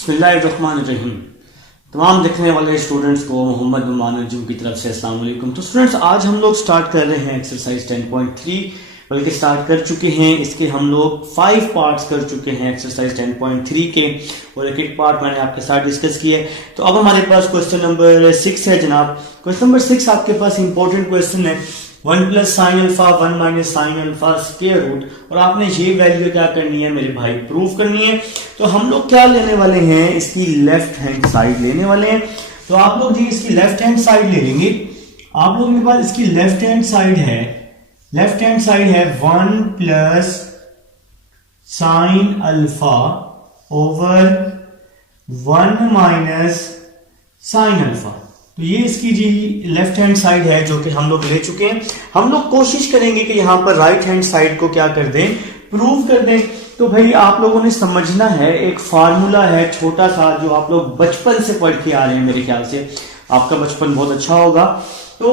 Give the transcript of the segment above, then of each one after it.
बिस्मिल्लाहिर्रहमानिर्रहीम। तमाम देखने वाले स्टूडेंट्स को मोहम्मद नुमान नजूम की तरफ से अस्सलाम वालेकुम। तो स्टूडेंट्स, आज हम लोग स्टार्ट कर रहे हैं एक्सरसाइज 10.3, बल्कि स्टार्ट कर चुके हैं। इसके हम लोग 5 पार्ट्स कर चुके हैं एक्सरसाइज 10.3 के, और एक एक पार्ट मैंने आपके साथ डिस्कस किया है। तो अब हमारे पास क्वेश्चन नंबर 6 है जनाब। क्वेश्चन नंबर 6 आपके पास इंपॉर्टेंट क्वेश्चन है। 1 plus sine alpha 1 minus sine alpha square root, और आपने ये वैल्यू क्या करनी है मेरे भाई, प्रूव करनी है। तो हम लोग क्या लेने वाले हैं, इसकी लेफ्ट हैंड साइड लेने वाले हैं। तो आप लोग जी इसकी लेफ्ट हैंड साइड ले लेंगे। आप लोगों के पास इसकी लेफ्ट हैंड साइड है 1 plus sine alpha over 1 minus sine alpha. तो ये इसकी जी लेफ्ट हैंड साइड है जो कि हम लोग ले चुके हैं। हम लोग कोशिश करेंगे कि यहां पर राइट हैंड साइड को क्या कर दें, प्रूव कर दें। तो भाई आप लोगों ने समझना है, एक फार्मूला है छोटा सा जो आप लोग बचपन से पढ़ के आ रहे हैं। मेरे ख्याल से आपका बचपन बहुत अच्छा होगा। तो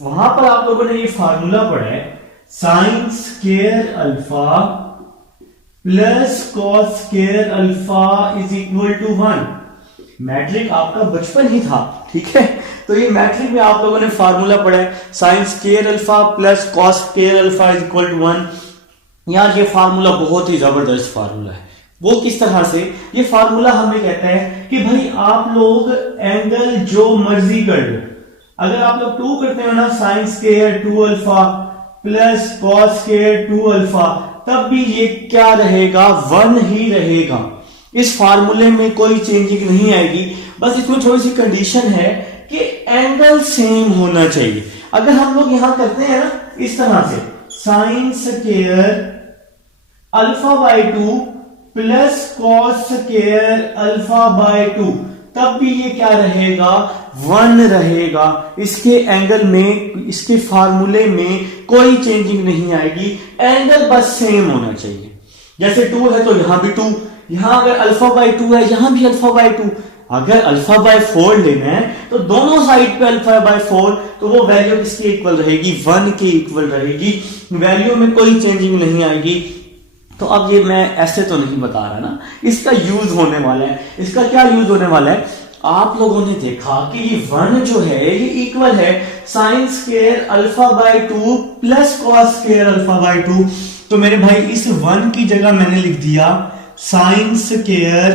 वहां पर आप लोगों ने ये फार्मूला पढ़ा है, sine square alpha plus cos square alpha is equal to 1। Matric आपका बचपन ही था, ठीक है। तो ये मैट्रिक में आप लोगों ने फार्मूला पढ़ा है, sine square alpha plus cos square alpha is equal to 1। यार ये फार्मूला बहुत ही जबरदस्त फार्मूला है। वो किस तरह से, ये फार्मूला हमें कहता है कि भाई आप लोग एंगल जो मर्जी कर लो। अगर आप लोग 2 करते हो ना, sine square 2 alpha plus cos square 2 alpha, तब भी ये क्या रहेगा, 1 ही रहेगा। इस फार्मूले में कोई चेंजिंग नहीं आएगी। बस इसमें थोड़ी सी कंडीशन है कि एंगल सेम होना चाहिए। अगर हम लोग यहां करते हैं ना इस तरह से, sign square alpha by 2 plus cos square alpha by 2, तब भी ये क्या रहेगा, 1 रहेगा। इसके एंगल में, इसके फार्मूले में कोई चेंजिंग नहीं आएगी। एंगल बस सेम होना चाहिए। जैसे 2 है तो यहां भी 2, यहां अगर अल्फा बाय 2 है यहां भी अल्फा बाय 2। अगर अल्फा बाय 4 लेना है तो दोनों साइड पे अल्फा बाय 4, तो वो वैल्यू किसके इक्वल रहेगी, 1 के इक्वल रहेगी। वैल्यू में कोई चेंजिंग नहीं आएगी। तो अब ये मैं ऐसे तो नहीं बता रहा ना, इसका यूज होने वाला है। इसका क्या यूज होने वाला है, आप लोगों ने देखा कि ये 1 जो है ये इक्वल है sine square alpha by 2 plus cos square alpha by 2। तो मेरे भाई इस 1 की जगह मैंने लिख दिया sign square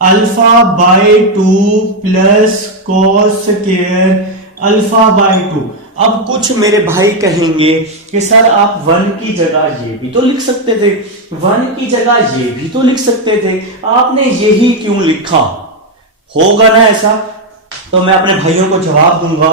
alpha by 2 plus cos square alpha by 2। अब कुछ मेरे भाई कहेंगे कि सर आप 1 की जगह ये भी तो लिख सकते थे, 1 की जगह ये भी तो लिख सकते थे, आपने यही क्यों लिखा। होगा ना ऐसा। तो मैं अपने भाइयों को जवाब दूंगा।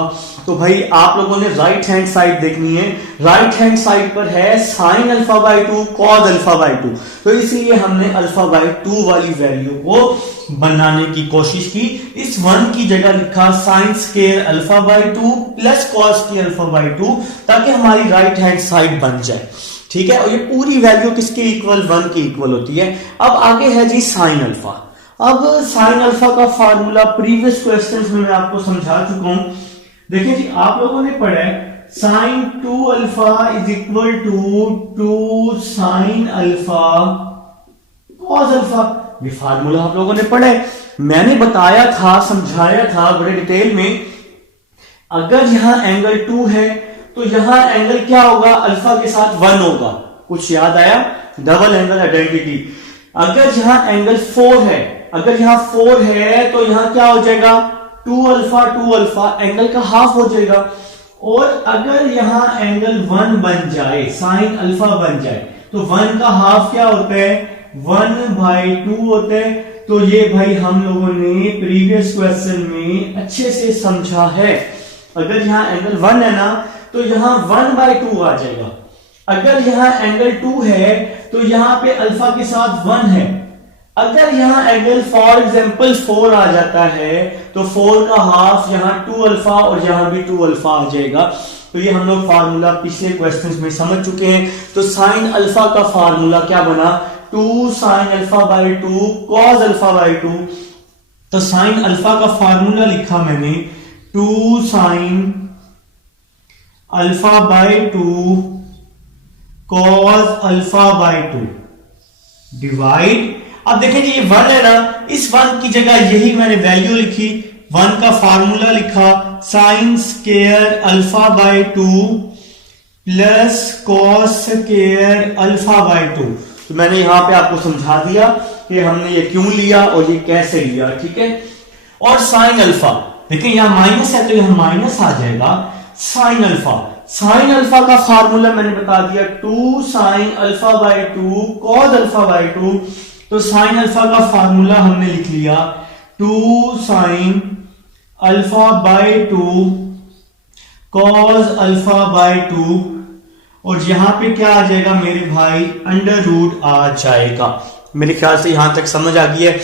तो भाई आप लोगों ने राइट हैंड साइड देखनी है। राइट हैंड साइड पर है sine alpha by 2 cos alpha by 2, तो इसलिए हमने अल्फा बाय 2 वाली वैल्यू को बनाने की कोशिश की। इस 1 की जगह लिखा sign square alpha by 2 plus cos square alpha by 2, ताकि हमारी राइट हैंड साइड बन जाए, ठीक है। और ये पूरी वैल्यू किसके इक्वल, 1 के इक्वल होती है। अब आगे है जी साइन अल्फा। अब साइन अल्फा का फार्मूला प्रीवियस क्वेश्चंस में मैं आपको समझा चुका हूं। देखिए जी, आप लोगों ने पढ़ा है sine 2 alpha is equal to 2 sine alpha cos alpha. ये फार्मूला आप लोगों ने पढ़ा है। मैंने बताया था, समझाया था बड़े डिटेल में। अगर यहां एंगल 2 है तो यहां एंगल क्या होगा, अल्फा के साथ 1 होगा। कुछ याद आया, डबल एंगल आइडेंटिटी। अगर यहां एंगल 4 है, अगर यहां 4 है तो यहां क्या हो जाएगा, 2 अल्फा एंगल का हाफ हो जाएगा। और अगर यहां एंगल 1 बन जाए, साइन अल्फा बन जाए, तो 1 का हाफ क्या होता है, 1/2 होता है। तो ये भाई हम लोगों ने प्रीवियस क्वेश्चन में अच्छे से समझा है। अगर यहां एंगल 1 है ना, तो यहां 1/2 आ जाएगा। अगर यहां एंगल 2 है तो यहां पे अल्फा के साथ 1 है। अगर यहां एंगल फॉर एग्जांपल 4 आ जाता है तो 4 का हाफ यहां 2 अल्फा और यहां भी 2 अल्फा आ जाएगा। तो ये हम लोग फार्मूला पिछले क्वेश्चंस में समझ चुके हैं। तो साइन अल्फा का फार्मूला क्या बना, 2 sine alpha by 2 cos alpha by 2। तो साइन अल्फा का फार्मूला लिखा मैंने 2 sine alpha by 2 cos alpha by 2 divide अब देखें जी ये 1 है ना, इस 1 की जगह यही मैंने वैल्यू लिखी, 1 का फार्मूला लिखा sign square alpha by 2 plus cos square alpha by 2। तो मैंने यहां पे आपको समझा दिया कि हमने ये क्यों लिया और ये कैसे लिया, ठीक है। और साइन अल्फा, देखिए यहां माइनस है तो यहां माइनस आ जाएगा। साइन अल्फा का फार्मूला मैंने बता दिया 2 sine alpha by 2 cos alpha by 2। तो साइन अल्फा का फार्मूला हमने लिख लिया 2 sine alpha by 2 cos alpha by 2, और यहां पे क्या आ जाएगा मेरे भाई, अंडर रूट आ जाएगा। मेरे ख्याल से यहां तक समझ आ गई है।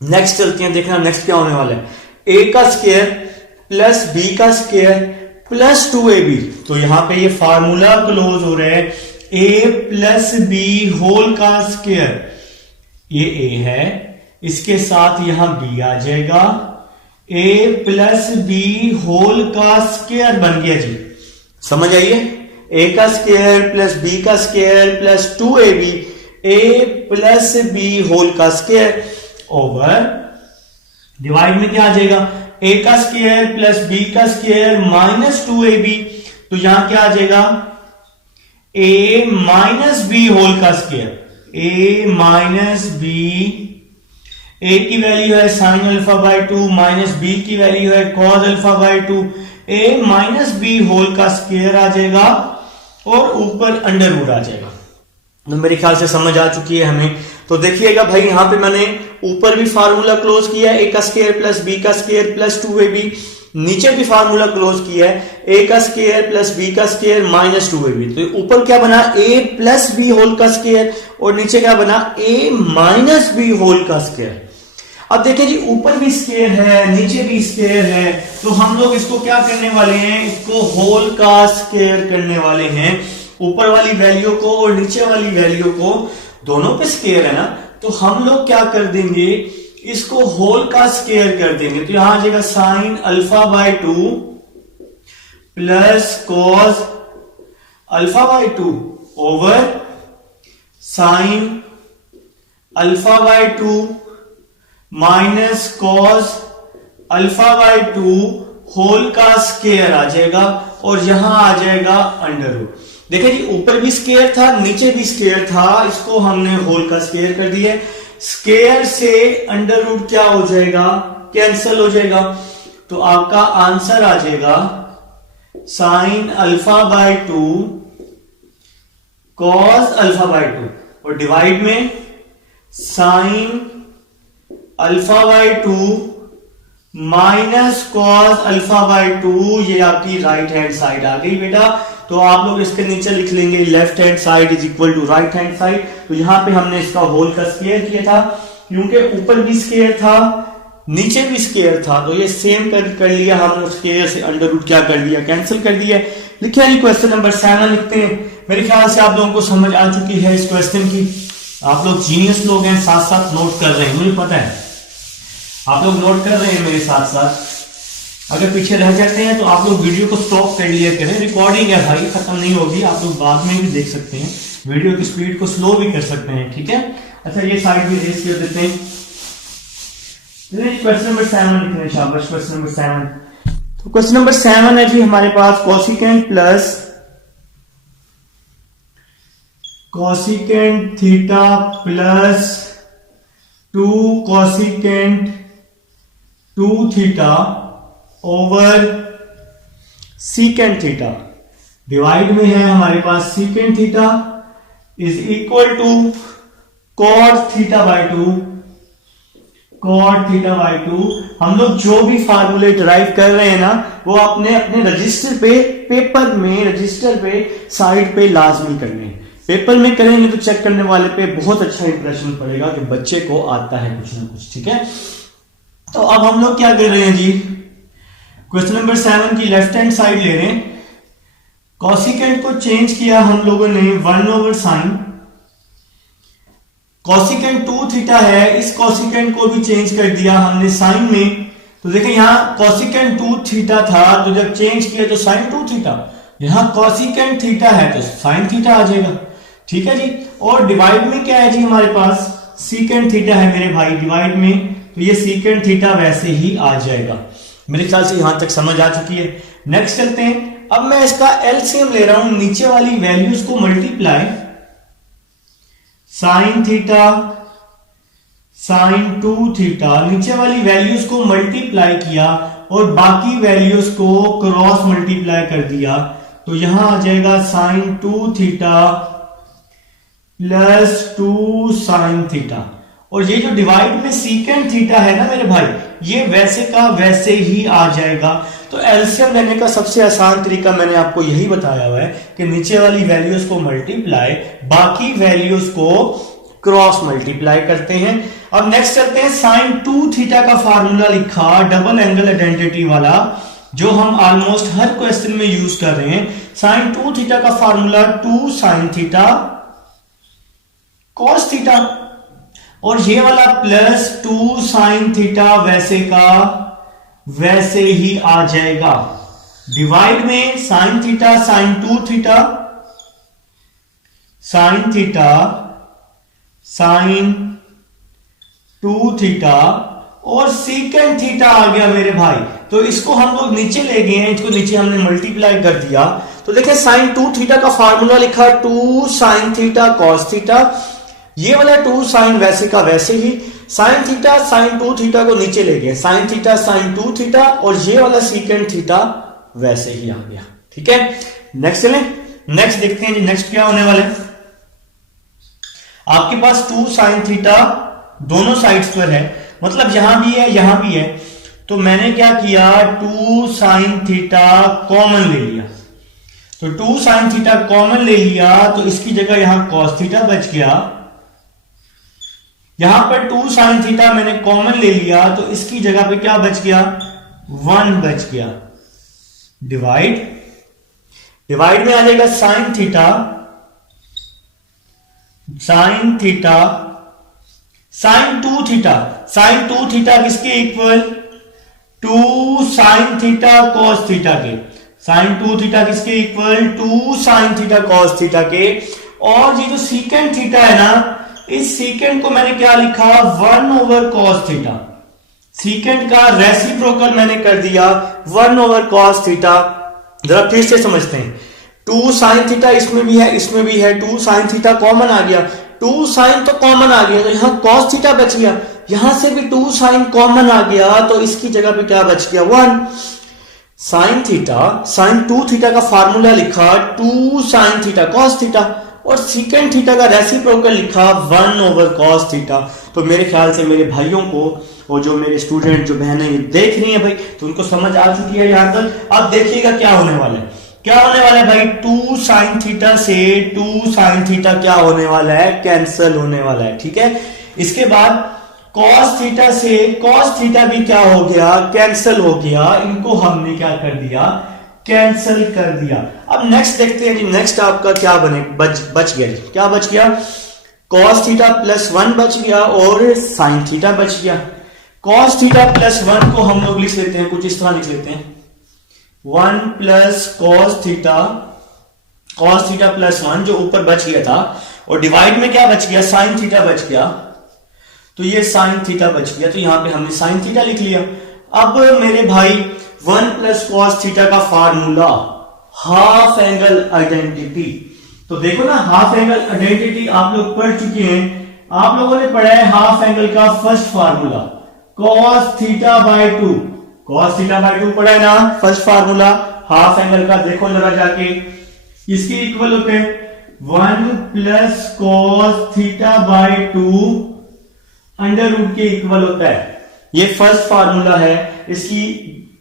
नेक्स्ट चलते हैं, देखना नेक्स्ट क्या होने वाला है। ए का स्क्वायर प्लस बी का स्क्वायर प्लस 2ab। तो यहां पे ये फार्मूला क्लोज हो रहा है, a प्लस बी होल का स्क्वायर, ये a है, इसके साथ यहां b आ जाएगा, a प्लस बी होल का स्क्वायर बन गया जी। समझ आइए, a का स्क्वायर प्लस b का square plus 2ab, a plus b whole का स्क्वायर ओवर डिवाइड में क्या आ जाएगा, a का स्क्वायर प्लस b का स्क्वायर माइनस 2ab। तो यहां क्या आ जाएगा, a माइनस b होल का square, a minus b, a की वैल्यू है sine alpha by 2 minus b की वैल्यू है cos alpha by 2, a minus b whole का स्क्वायर आ जाएगा और ऊपर अंडर रूट आ जाएगा। तो मेरे ख्याल से समझ आ चुकी है हमें। तो देखिएगा भाई यहां पे मैंने ऊपर भी फार्मूला क्लोज किया है, a का स्क्वायर प्लस b का स्क्वायर प्लस 2ab, नीचे भी फार्मूला क्लोज किया है, a का स्क्वायर प्लस b का स्क्वायर माइनस 2ab। तो ऊपर क्या बना, a प्लस b होल का स्क्वायर, और नीचे क्या बना, a माइनस b होल का स्क्वायर। अब देखिए जी ऊपर भी स्क्वायर है नीचे भी स्क्वायर है, तो हम लोग इसको क्या करने वाले हैं, इसको होल का स्क्वायर करने वाले हैं। ऊपर वाली वैल्यू को और नीचे वाली वैल्यू को, दोनों पे स्क्वायर है ना, तो हम लोग क्या कर देंगे, इसको होल का स्क्वायर कर देंगे। तो यहां आ जाएगा sine alpha by 2 plus cos alpha by 2 over sine alpha by 2 minus cos alpha by 2 whole का स्क्वायर आ जाएगा, और यहां आ जाएगा अंडर रूट। देखिए जी ऊपर भी स्क्वायर था नीचे भी स्क्वायर था, इसको हमने होल का स्क्वायर कर दिया। स्क्वायर से अंडर रूट क्या हो जाएगा, कैंसिल हो जाएगा। तो आपका आंसर आ जाएगा sine alpha by 2 cos alpha by 2, और डिवाइड में sign alpha by 2 minus cos alpha by 2। ये आपकी राइट हैंड साइड आ गई बेटा। तो आप लोग इसके नीचे लिख लेंगे left hand side is equal to right hand side. तो यहां पे हमने इसका होल का स्क्वायर किया था, क्योंकि ऊपर भी स्क्वायर था नीचे भी स्क्वायर था, तो ये सेम कर लिया हमने, स्क्वायर से अंडर रूट क्या कर दिया, कैंसिल कर दिया। लिखिए जी क्वेश्चन नंबर 7 लिखते हैं। मेरे ख्याल से आप लोगों को समझ आ चुकी है इस क्वेश्चन की। आप लोग जीनियस लोग हैं, साथ साथ नोट कर रहे हैं, मुझे पता है आप लोग नोट कर रहे हैं मेरे साथ साथ। अगर पीछे रह जाते हैं तो आप लोग वीडियो को स्टॉप कर लिया करें, रिकॉर्डिंग है भाई, खत्म नहीं होगी, आप लोग बाद में भी देख सकते हैं, वीडियो की स्पीड को स्लो भी कर सकते हैं, ठीक है। अच्छा ये साइड भी रेस कर देते हैं। क्वेश्चन नंबर 7 लिख रहे हैं, शाबाश। क्वेश्चन नंबर 7, तो क्वेश्चन नंबर 7 है जी हमारे पास cosecant plus cosecant theta plus 2 cosecant 2 theta over secant theta. Divide में है हमारे पास secant theta is equal to cot theta by 2। Cot theta by 2 हम लोग जो भी फार्मूले डिराइव कर रहे हैं ना, वो अपने अपने रजिस्टर पे, पेपर में रजिस्टर पे साइड पे लाजमी करने हैं। पेपर में करेंगे तो चेक करने वाले पे बहुत अच्छा इंप्रेशन पड़ेगा कि बच्चे को आता है कुछ ना कुछ, ठीक है। तो अब हम लोग क्या कर रहे हैं जी, क्वेश्चन नंबर 7 की लेफ्ट हैंड साइड ले रहे हैं। कॉसिकेंट को चेंज किया हम लोगों ने 1 ओवर साइन। कॉसिकेंट 2 थीटा है, इस कॉसिकेंट को भी चेंज कर दिया हमने साइन में। तो देखें यहां कॉसिकेंट 2 थीटा था, तो जब चेंज किया तो साइन 2 थीटा। यहां कॉसिकेंट थीटा है तो साइन थीटा आ जाएगा, ठीक है जी। और डिवाइड में क्या है जी हमारे पास, सीकेंट थीटा है मेरे भाई डिवाइड में, तो ये सीकेंट थीटा वैसे ही आ जाएगा। मेरे ख्याल से यहां तक समझ आ चुकी है। नेक्स्ट चलते हैं। अब मैं इसका एलसीएम ले रहा हूं, नीचे वाली वैल्यूज को multiply, sign theta sine 2 theta, नीचे वाली वैल्यूज को मल्टीप्लाई किया और बाकी वैल्यूज को क्रॉस मल्टीप्लाई कर दिया, तो यहां आ जाएगा sine 2 theta plus 2 sine theta. और ये जो डिवाइड में सीकेंट थीटा है ना मेरे भाई, ये वैसे का वैसे ही आ जाएगा। तो एलसीएम लेने का सबसे आसान तरीका मैंने आपको यही बताया हुआ है कि नीचे वाली वैल्यूज को मल्टीप्लाई, बाकी वैल्यूज को क्रॉस मल्टीप्लाई करते हैं। अब नेक्स्ट चलते हैं, साइन 2 थीटा का फार्मूला लिखा डबल एंगल आइडेंटिटी वाला, जो हम ऑलमोस्ट हर क्वेश्चन में यूज कर रहे हैं। साइन 2 थीटा का formula 2 sine theta cos theta, और ये वाला प्लस 2 साइन थीटा वैसे का वैसे ही आ जाएगा। डिवाइड में sign theta sine 2 theta, sine theta sine 2 theta, और सीकेंट थीटा आ गया मेरे भाई। तो इसको हम लोग नीचे ले गए हैं, इसको नीचे हमने मल्टीप्लाई कर दिया। तो देखिए साइन 2 थीटा का फार्मूला लिखा 2 साइन थीटा कॉस थीटा, ये वाला 2 साइन वैसे का वैसे ही, साइन थीटा साइन 2 थीटा को नीचे ले गए, साइन थीटा साइन 2 थीटा, और ये वाला सीकेंट थीटा वैसे ही आ गया। ठीक है, नेक्स्ट चलें। नेक्स्ट देखते हैं जी, नेक्स्ट क्या होने वाले। आपके पास 2 साइन थीटा दोनों साइड्स पर है, मतलब यहां भी है यहां भी है, तो मैंने क्या किया 2 साइन थीटा कॉमन ले लिया। तो 2 साइन थीटा कॉमन ले लिया, तो इसकी जगह यहां कॉस थीटा बच गया। यहां पर 2 साइन थीटा मैंने कॉमन ले लिया, तो इसकी जगह पे क्या बच गया 1 बच गया। डिवाइड में आ जाएगा sine theta sine theta sine 2 theta, sine 2 theta किसके equal 2 sine theta cos theta के, साइन 2 थीटा किसके equal 2 sine theta cos theta के। और ये जो सीकेंट थीटा है ना, इस सीकेंट को मैंने क्या लिखा 1 ओवर कॉस थीटा, सीकेंट का रेसिप्रोकल मैंने कर दिया 1 ओवर कॉस थीटा। जरा फिर से समझते हैं, 2 साइन थीटा इसमें भी है इसमें भी है, 2 साइन थीटा कॉमन आ गया, 2 साइन तो कॉमन आ गया, तो यहां कॉस थीटा बच गया, यहां से भी 2 साइन कॉमन आ गया, तो इसकी जगह पे क्या बच गया 1। साइन थीटा साइन 2 थीटा का फार्मूला लिखा 2 साइन थीटा कॉस थीटा, और सीकेंट थीटा का रेसिप्रोकल लिखा 1 ओवर कॉस थीटा। तो मेरे ख्याल से मेरे भाइयों को और जो मेरे स्टूडेंट जो बहनें ये देख रही हैं भाई, तो उनको समझ आ चुकी है यहां तक। अब देखिएगा क्या होने वाला है, क्या होने वाला है भाई 2 साइन थीटा से 2 साइन थीटा क्या होने वाला है कैंसिल होने वाला है। ठीक है, इसके बाद कॉस थीटा से कॉस थीटा भी क्या हो गया कैंसिल हो गया, इनको हमने क्या कर दिया कैंसिल कर दिया। अब नेक्स्ट देखते हैं जी, नेक्स्ट आपका क्या बच गया जी, क्या बच गया कॉस थीटा प्लस 1 बच गया और साइन थीटा बच गया। कॉस थीटा प्लस 1 को हम लोग लिख लेते हैं, कुछ इस तरह लिख लेते हैं 1 प्लस कॉस थीटा प्लस 1 जो ऊपर बच गया था, और डिवाइड में क्या बच गया साइन थीटा बच गया, तो ये साइन थीटा बच गया, तो यहां पे हमने साइन थीटा लिख लिया। अब मेरे भाई 1 प्लस कॉस थीटा का फार्मूला हाफ एंगल आइडेंटिटी, तो देखो ना हाफ एंगल आइडेंटिटी आप लोग पढ़ चुके हैं, आप लोगों ने पढ़ा है हाफ एंगल का first formula cos theta by 2, cos theta by 2 पढ़ा है ना फर्स्ट फार्मूला हाफ एंगल का। देखो जरा जाके इसके इक्वल होते हैं 1 plus cos theta by 2 under root के इक्वल होता है। ये फर्स्ट फार्मूला है,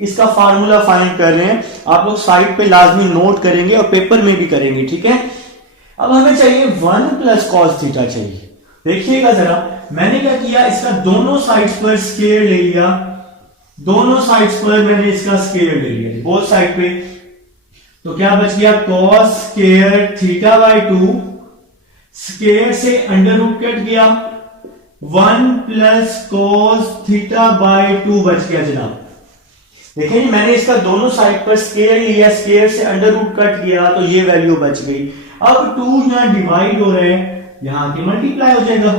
इसका फार्मूला फाइंड कर रहे हैं, आप लोग साइड पे लाजमी नोट करेंगे और पेपर में भी करेंगे। ठीक है, अब हमें चाहिए 1 प्लस कॉस थीटा चाहिए। देखिएगा जरा, मैंने क्या किया इसका दोनों साइड्स पर स्क्वायर ले लिया, दोनों साइड्स पर मैंने इसका स्क्वायर ले लिया बोथ साइड पे, तो क्या बच गया cos square theta by 2, square से अंडर रूट कट गया, 1 प्लस कॉस थीटा बाय 2 बच गया जनाब। देखिए मैंने इसका दोनों साइड पर स्क्वायर लिया, स्क्वायर से अंडर रूट कट गया, तो ये वैल्यू बच गई। अब 2 यहां डिवाइड हो रहे हैं, यहां की मल्टीप्लाई हो जाएगा,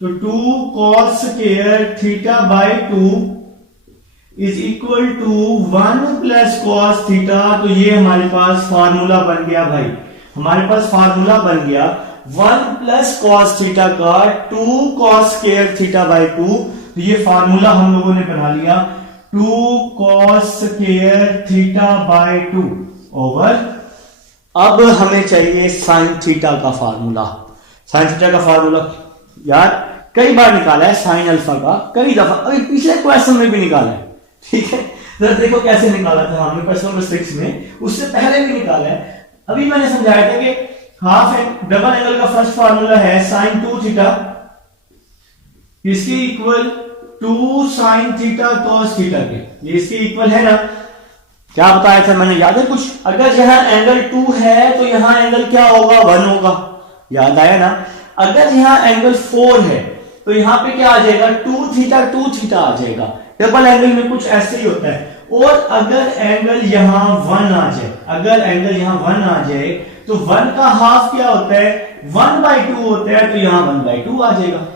तो 2 cos square theta by 2 is equal to 1 plus cos theta. तो ये हमारे पास फार्मूला बन गया भाई, हमारे पास फार्मूला बन गया 1 प्लस cos थीटा का 2 cos स्क्वायर थीटा बाय 2। तो ये फार्मूला हम लोगों ने बना लिया 2 cos square theta by 2 over, अब हमें चाहिए साइन थीटा का फार्मूला। साइन थीटा का फार्मूला यार कई बार निकाला है, साइन अल्फा का कई दफा, अभी पिछले क्वेश्चन में भी निकाला है, ठीक है। जरा देखो कैसे निकाला था हमने क्वेश्चन नंबर 6 में, उससे पहले भी निकाला है। अभी मैंने समझाया था कि हाफ डबल एंगल का फर्स्ट फार्मूला है साइन 2 थीटा, इसके equal 2 sine theta cos theta के, ये इसके इक्वल है ना। क्या बताया था मैंने, याद है कुछ? अगर यहां एंगल 2 है तो यहां एंगल क्या होगा, 1 होगा, याद आया ना। अगर यहां एंगल 4 है तो यहां पे क्या आ जाएगा, 2 थीटा आ जाएगा। डबल एंगल में कुछ ऐसे ही होता है। और अगर एंगल यहां 1 आ जाए, अगर एंगल यहां 1 आ जाए तो 1 का हाफ क्या होता है, 1/2 होता है, तो यहां 1/2 आ जाएगा।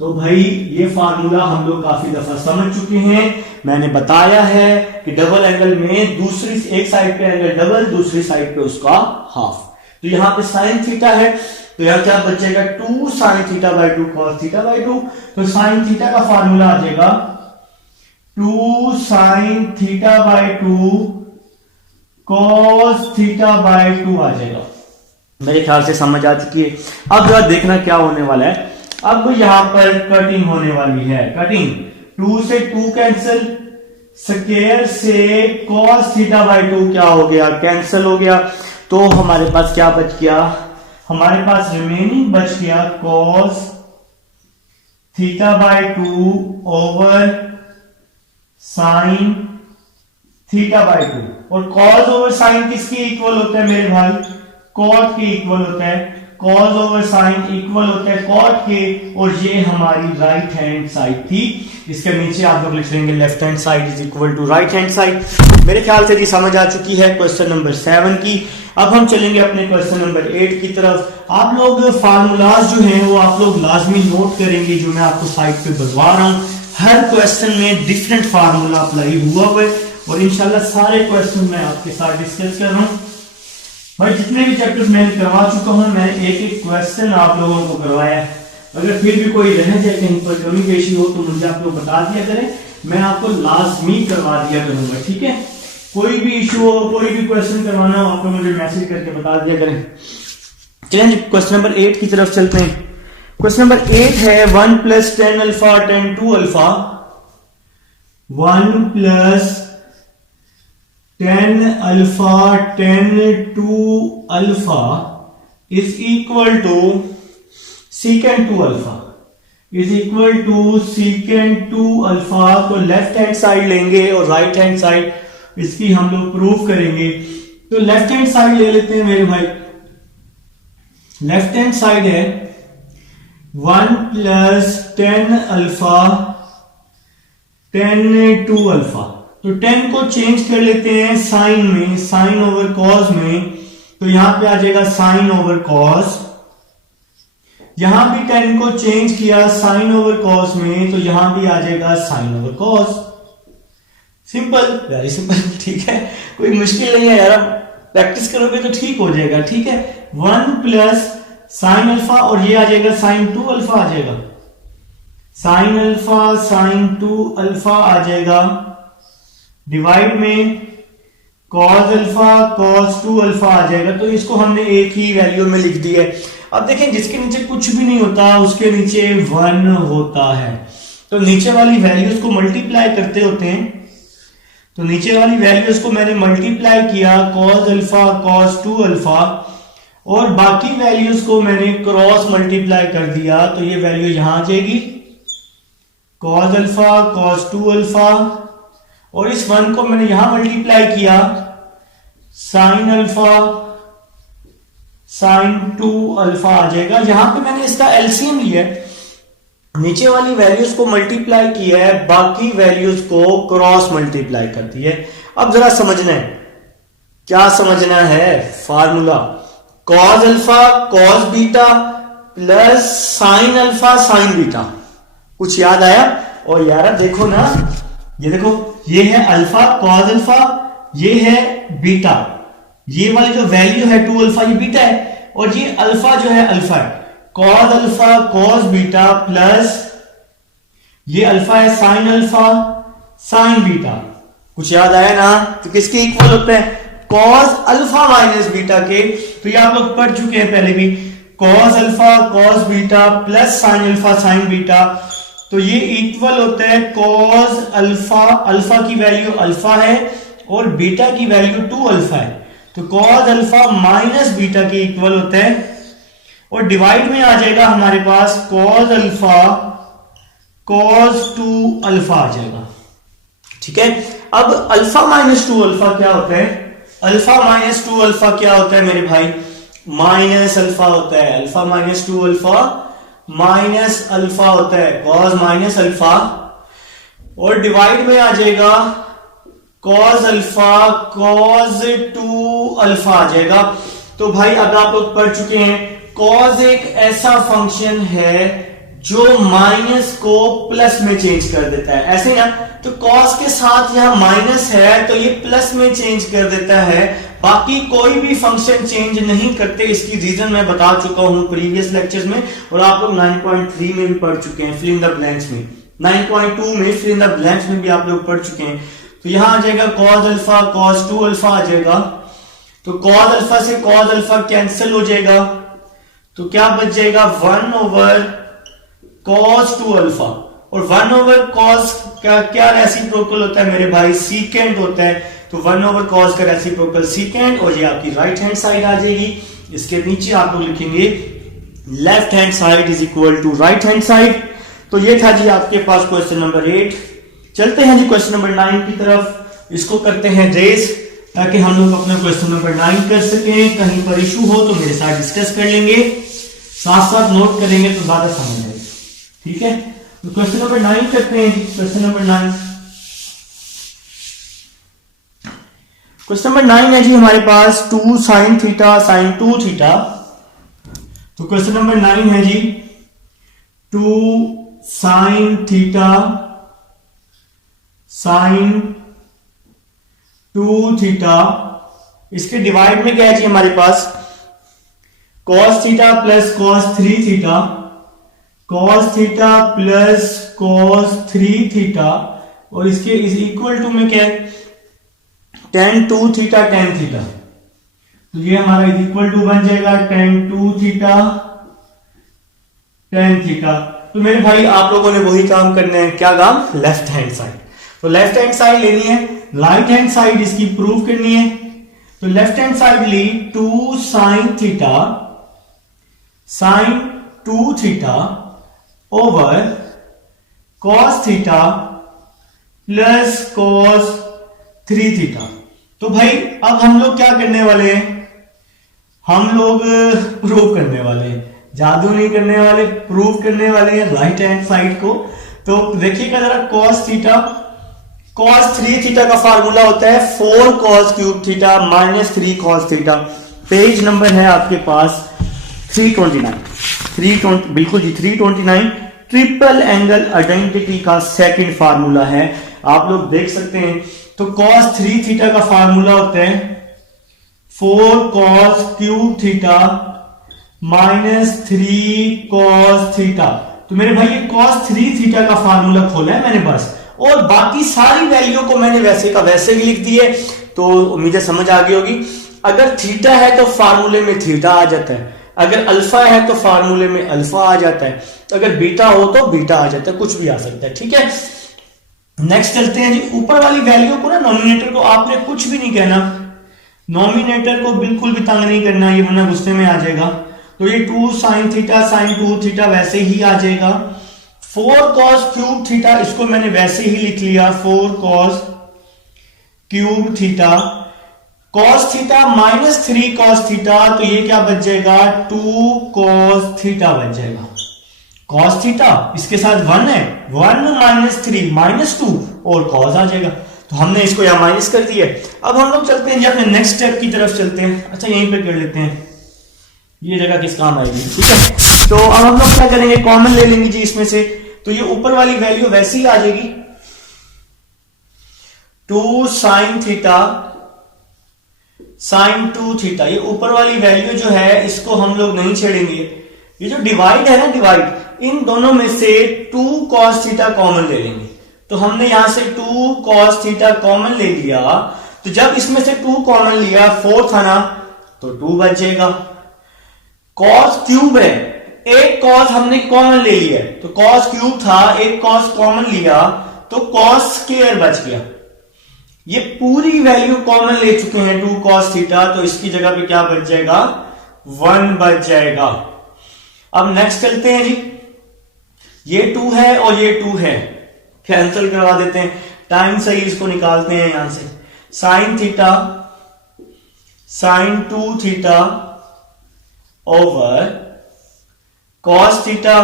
तो भाई ये फार्मूला हम लोग काफी दफा समझ चुके हैं। मैंने बताया है कि डबल एंगल में दूसरी एक साइड पे एंगल डबल, दूसरी साइड पे उसका हाफ। तो यहां पे साइन थीटा है, तो यहां क्या बचेगा, 2 sine theta by 2 cos theta by 2। तो साइन थीटा का फार्मूला आ जाएगा 2 sine theta by 2 cos theta by 2 आ जाएगा। मेरे ख्याल से समझ आ चुकी है। अब जरा देखना क्या होने वाला है। अब यहां पर कटिंग होने वाली है, कटिंग 2 से 2 कैंसिल, स्क्वायर से cos थीटा बाय 2 क्या हो गया, कैंसिल हो गया। तो हमारे पास क्या बच गया, हमारे पास रिमेनिंग बच गया cos theta by 2 over sine theta by 2। और cos ओवर साइन किसके इक्वल होता है मेरे भाई, cot के इक्वल होता है। cos ओवर साइन इक्वल होता है cot के, और ये हमारी राइट हैंड साइड थी। इसके नीचे आप लोग लिख लेंगे left hand side is equal to right hand side. मेरे ख्याल से जी समझ आ चुकी है क्वेश्चन नंबर 7 की। अब हम चलेंगे अपने क्वेश्चन नंबर 8 की तरफ। आप लोग फार्मूलाज जो हैं वो आप लोग लाजमी नोट करेंगे, जो मैं आपको साइड पे बनवा रहा हूं। हर क्वेश्चन में डिफरेंट फार्मूला अप्लाई हुआ है, और इंशाल्लाह सारे क्वेश्चन मैं आपके साथ डिस्कस कर रहा हूं। भाई जितने भी चैप्टर्स मैंने करवा चुका हूं, मैंने एक एक क्वेश्चन आप लोगों को करवाया है। अगर फिर भी कोई रह जाए, कहीं पर कमी पेशी हो, तो मुझे आप लोग बता दिया करें, मैं आपको लाजमी करवा दिया करूंगा, ठीक है। कोई भी इशू हो, कोई भी क्वेश्चन करवाना हो, आप लोग मुझे मैसेज करके बता दिया करें। चलें क्वेश्चन नंबर 8 की तरफ चलते हैं। क्वेश्चन नंबर 8 है 1 plus 10 alpha 10 2 alpha, 1 plus 10 alpha 10 2 alpha is equal to secant 2 alpha, is equal to secant 2 alpha. तो लेफ्ट हैंड साइड लेंगे और राइट हैंड साइड इसकी हम लोग प्रूव करेंगे। तो लेफ्ट हैंड साइड ले लेते हैं मेरे भाई। लेफ्ट हैंड साइड है 1 प्लस 10 अल्फा 10 2 अल्फा। तो 10 को चेंज कर लेते हैं साइन में, साइन ओवर कॉस में। तो यहां पे आ जाएगा साइन ओवर कॉस। यहां भी 10 को चेंज किया साइन ओवर कॉस में, तो यहां भी आ जाएगा sine over cos. Simple, very simple, ठीक है, कोई मुश्किल नहीं है यार। प्रैक्टिस करोगे तो ठीक हो जाएगा, ठीक है। 1 प्लस साइन अल्फा, और ये आ जाएगा साइन 2 अल्फा आ जाएगा, साइन अल्फा साइन 2 अल्फा आ जाएगा, डिवाइड में cos अल्फा cos 2 अल्फा आ जाएगा। तो इसको हमने एक ही वैल्यू में लिख दिया है। अब देखें जिसके नीचे कुछ भी नहीं होता उसके नीचे 1 होता है, तो नीचे वाली वैल्यूज को मल्टीप्लाई करते होते हैं। तो नीचे वाली वैल्यूज को मैंने मल्टीप्लाई किया cos अल्फा cos 2 अल्फा, और बाकी वैल्यूज को मैंने क्रॉस मल्टीप्लाई कर दिया। तो ये वैल्यू यहां आ जाएगी cos अल्फा cos 2 अल्फा, और इस 1 को मैंने यहां मल्टीप्लाई किया साइन अल्फा साइन 2 अल्फा आ जाएगा। यहां पे मैंने इसका एलसीएम लिया, नीचे वाली वैल्यूज को मल्टीप्लाई किया है, बाकी वैल्यूज को क्रॉस मल्टीप्लाई कर दिया है। अब जरा समझना है, क्या समझना है, formula cos alpha cos beta plus sine alpha sine beta. कुछ याद आया? और यार देखो ना, ये देखो, ये है अल्फा कॉस अल्फा, ये है बीटा, ये वाली जो वैल्यू है 2 अल्फा ये बीटा है, और ये अल्फा जो है अल्फा है, cos alpha cos beta plus ये अल्फा है साइन अल्फा साइन बीटा। कुछ याद आया ना? तो किसके इक्वल होते हैं? कॉस अल्फा माइनस बीटा के। तो ये आप लोग पढ़ चुके हैं पहले भी, cos alpha cos beta plus sine alpha sine beta. तो ये इक्वल होता है कॉस अल्फा, अल्फा की वैल्यू अल्फा है और बीटा की वैल्यू 2 अल्फा है, तो कॉस अल्फा माइनस बीटा के इक्वल होता है। और डिवाइड में आ जाएगा हमारे पास कॉस अल्फा कॉस 2 अल्फा आ जाएगा। ठीक है, अब अल्फा माइनस 2 अल्फा क्या होता है? अल्फा माइनस 2 अल्फा क्या होता है मेरे भाई? माइनस अल्फा होता है। Alpha minus 2 alpha minus alpha होता है, कॉस माइनस अल्फा। और डिवाइड में आ जाएगा कॉस अल्फा कॉस 2 अल्फा आ जाएगा। तो भाई अब आप लोग पढ़ चुके हैं, कॉस एक ऐसा फंक्शन है जो माइनस को प्लस में चेंज कर देता है, ऐसे ना? तो कॉस के साथ यहां माइनस है तो ये प्लस में चेंज कर देता है, बाकी कोई भी फंक्शन चेंज नहीं करते। इसकी रीजन मैं बता चुका हूं प्रीवियस लेक्चर्स में, और आप लोग 9.3 में भी पढ़ चुके हैं, फिल इन द ब्लैंक्स में। 9.2 में फिल इन द ब्लैंक्स में भी आप लोग पढ़ चुके हैं। तो यहां आ जाएगा कॉस अल्फा कॉस 2 अल्फा आ जाएगा। तो कॉस अल्फा से कॉस अल्फा कैंसिल हो जाएगा, तो क्या बच जाएगा? 1 ओवर कॉस 2 अल्फा। और 1 ओवर कॉस का क्या रेसिप्रोकल होता है मेरे भाई? सीकेंड होता है। तो 1 ओवर कॉस का रेसिप्रोकल सीकेंड, और ये आपकी राइट हैंड साइड आ जाएगी। इसके नीचे आप लोग लिखेंगे left hand side is equal to right hand side. तो ये था जी आपके पास क्वेश्चन नंबर 8। चलते हैं जी क्वेश्चन नंबर 9 की तरफ। इसको करते हैं रेस, ताकि हम लोग अपना क्वेश्चन नंबर 9 कर सकें। कहीं पर इशू हो तो मेरे साथ डिस्कस कर लेंगे, साथ साथ नोट करेंगे तो ज्यादा समझ आएगा। ठीक है, तो क्वेश्चन नंबर 9 करते हैं जी। क्वेश्चन नंबर 9, क्वेश्चन नंबर 9 है जी हमारे पास 2 साइन थीटा साइन 2 थीटा। तो क्वेश्चन नंबर 9 है जी 2 साइन थीटा साइन 2 थीटा। इसके डिवाइड में क्या है जी हमारे पास? Cos theta plus cos 3 theta, cos theta plus cos 3 theta, और इसके इज इक्वल टू में क्या है? tan 2 theta tan theta. तो ये हमारा इज इक्वल टू बन जाएगा tan 2 थीटा tan थीटा। तो मेरे भाई आप लोगों ने वही काम करना है, क्या काम? Left hand side. तो लेफ्ट हैंड साइड लेनी है, राइट हैंड साइड इसकी प्रूव करनी है। तो लेफ्ट हैंड साइड ली 2 sine theta sine 2 theta over cos theta plus cos 3 theta. तो भाई अब हम लोग क्या करने वाले हैं? हम लोग प्रूव करने वाले हैं, जादू नहीं करने वाले, प्रूव करने वाले हैं राइट हैंड साइड को। तो देखिएगा जरा, कॉस थीटा कॉस 3 थीटा का फार्मूला होता है 4 cos cube theta minus 3 cos theta. Page number है आपके पास 329, बिल्कुल जी 329। ट्रिपल एंगल आइडेंटिटी का सेकंड फार्मूला है, आप लोग देख सकते हैं। तो cos 3 थीटा का फार्मूला होता है 4 cos cube theta minus 3 cos theta. तो मेरे भाई ये cos 3 थीटा का फार्मूला खोला है मैंने बस, और बाकी सारी वैल्यू को मैंने वैसे का वैसे ही लिख दिए। तो उम्मीद समझ आ गई होगी। अगर थीटा है तो फार्मूले में थीटा आ जाता है, अगर अल्फा है तो फार्मूले में अल्फा आ जाता है, अगर बीटा हो तो बीटा आ जाता है, कुछ भी आ सकता है। ठीक है, नेक्स्ट चलते हैं जी। ऊपर वाली वैल्यू को ना, नॉमिनेटर को आपने कुछ भी नहीं कहना, नॉमिनेटर को बिल्कुल भी तंग नहीं करना, ये वरना गुस्से में आ जाएगा। तो ये 2 साइन थीटा साइन 2 थीटा वैसे ही आ जाएगा। 4 cos क्यूब थीटा, इसको मैंने वैसे ही लिख लिया 4 cos cube theta. cos theta minus 3 cos theta, तो ये क्या बच जाएगा? 2 cos थीटा बच जाएगा। cos थीटा इसके साथ 1 है, 1 माइनस 3 माइनस 2 और cos आ जाएगा। तो हमने इसको यहां माइनस कर दिया। अब हम लोग चलते हैं जी अपने नेक्स्ट स्टेप की तरफ चलते हैं। अच्छा यहीं पे कर लेते हैं, ये जगह किस काम आएगी। ठीक है, तो अब हम लोग क्या करेंगे, कॉमन ले लेंगे जी इसमें से, तो ये ऊपर वाली वैल्यू वैसी ही आ जाएगी 2 sin थीटा sin 2 थीटा। ये ऊपर वाली वैल्यू जो है इसको हम लोग नहीं छेड़ेंगे। ये जो डिवाइड है ना, डिवाइड, इन दोनों में से 2 cos थीटा कॉमन ले लेंगे। तो हमने यहां से 2 cos थीटा कॉमन ले लिया, तो जब इसमें से 2 कॉमन लिया 4 था ना, तो 2 बच जाएगा। cos क्यूब है, एक cos हमने कॉमन ले लिया है, तो cos क्यूब था, एक cos कॉमन लिया तो cos स्क्वायर बच गया। ये पूरी वैल्यू कॉमन ले चुके हैं 2 cos थीटा, तो इसकी जगह पे क्या बच जाएगा, 1 बच जाएगा। अब नेक्स्ट चलते हैं जी, ये 2 है और ये 2 है, कैंसिल करवा देते हैं, टाइम सही इसको निकालते हैं यहां से। sin theta sin 2 theta over cos theta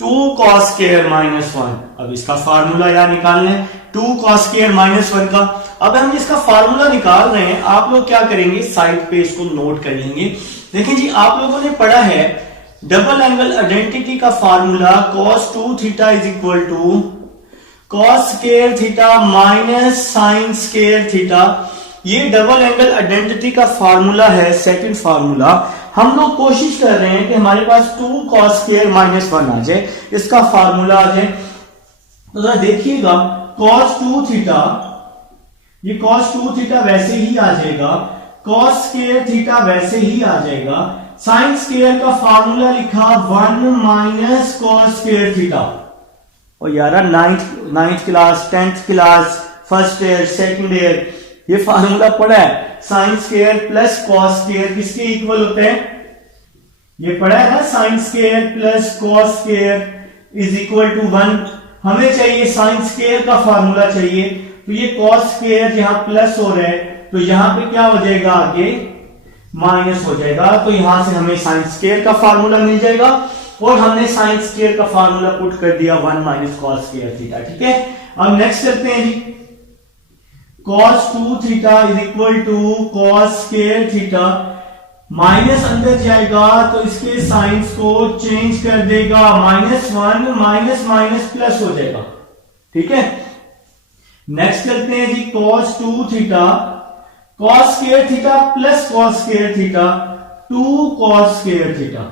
2 cos square -1। अब इसका फार्मूला यार निकालना है 2 cos स्क्वायर -1 का। अब हम इसका फार्मूला निकाल रहे हैं, आप लोग क्या करेंगे, साइड पे इसको नोट कर लेंगे। देखिए जी, आप लोगों ने पढ़ा है डबल एंगल आइडेंटिटी का formula cos 2 theta is equal to cos square theta minus sin square theta. ये डबल एंगल आइडेंटिटी का फार्मूला है, सेकंड फार्मूला। हम लोग कोशिश कर रहे हैं कि हमारे पास 2 cos स्क्वायर -1 आ जाए, इसका फार्मूला आ जाए। तो जरा देखिएगा, cos 2 थीटा, ये cos 2 थीटा वैसे ही आ जाएगा, cos स्क्वायर थीटा वैसे ही आ जाएगा। sin स्क्वायर का फार्मूला लिखा 1 माइनस cos स्क्वायर थीटा। और यार 9th class, 10th class, first year, second year, ये फार्मूला पढ़ा है। sin square plus cos square किसके इक्वल होते हैं, ये पढ़ा है ना, sin square plus cos square is equal to 1। हमें चाहिए sin स्क्वायर का फार्मूला चाहिए, तो ये cos स्क्वायर यहां प्लस हो रहा है, तो यहां पे क्या हो जाएगा, आगे माइनस हो जाएगा। तो यहां से हमें sin स्क्वायर का फार्मूला मिल जाएगा, और हमने sin स्क्वायर का फार्मूला पुट कर दिया 1 माइनस cos स्क्वायर थीटा। ठीक है, अब नेक्स्ट करते हैं जी, cos 2 theta is equal to cos square theta, minus अंदर जाएगा तो इसके साइंस को चेंज कर देगा, -1 माइनस माइनस प्लस हो जाएगा। ठीक है, नेक्स्ट करते हैं जी, cos 2 theta, cos square theta plus cos square theta 2 cos square theta,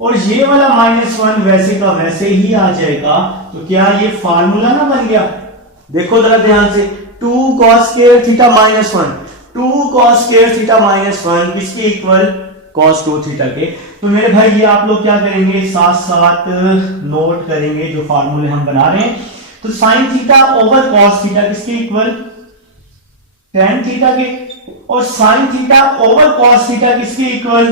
और ये वाला -1 वैसे का वैसे ही आ जाएगा। तो क्या ये फार्मूला ना बन गया, देखो जरा ध्यान से, 2 cos square theta -1, 2 cos square theta -1 किसके इक्वल, cos 2 थीटा के। तो मेरे भाई ये आप लोग क्या करेंगे, साथ साथ नोट करेंगे जो फार्मूले हम बना रहे हैं। तो sin theta over cos theta किसके इक्वल, tan थीटा के, और sin theta over cos theta किसके इक्वल,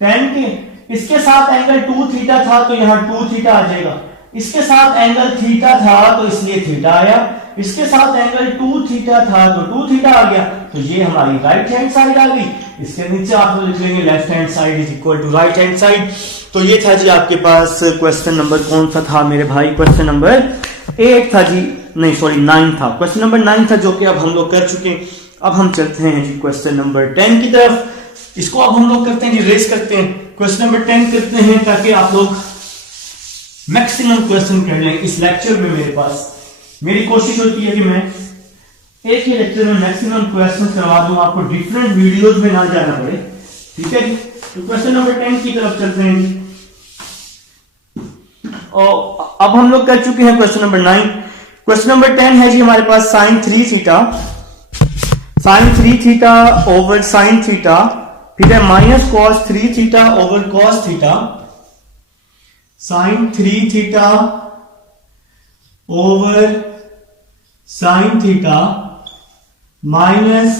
tan के। इसके साथ एंगल 2 थीटा था तो यहां 2 थीटा आ जाएगा, इसके साथ एंगल थीटा था तो इसलिए थीटा आया, इसके साथ एंगल 2 थीटा था तो 2 थीटा आ गया। तो ये हमारी राइट हैंड साइड आ गई। इसके नीचे आप लोग लिख लेंगे left hand side is equal to right hand side. तो ये था जी आपके पास क्वेश्चन नंबर, कौन सा था मेरे भाई, क्वेश्चन नंबर 8 था जी, नहीं सॉरी 9 था, क्वेश्चन नंबर 9 था, जो कि अब हम लोग कर चुके हैं। अब हम चलते हैं जी क्वेश्चन नंबर 10 की तरफ। इसको अब हम लोग करते हैं जी, रेस करते हैं, क्वेश्चन नंबर 10 करते हैं, ताकि आप लोग मैक्सिमम क्वेश्चन कर लें इस लेक्चर में। मेरे पास मेरी कोशिश होती है कि मैं एक ही लेक्चर में मैक्सिमम क्वेश्चन करवा दूं, आपको डिफरेंट वीडियोस में ना जाना पड़े। ठीक है जी, तो क्वेश्चन नंबर 10 की तरफ चलते हैं। और अब हम लोग कर चुके हैं क्वेश्चन नंबर 9। क्वेश्चन नंबर 10 है जी हमारे पास sin 3 theta, sin 3 theta over sin theta, फिर है minus cos 3 theta over cos theta, sin 3 theta over sin theta minus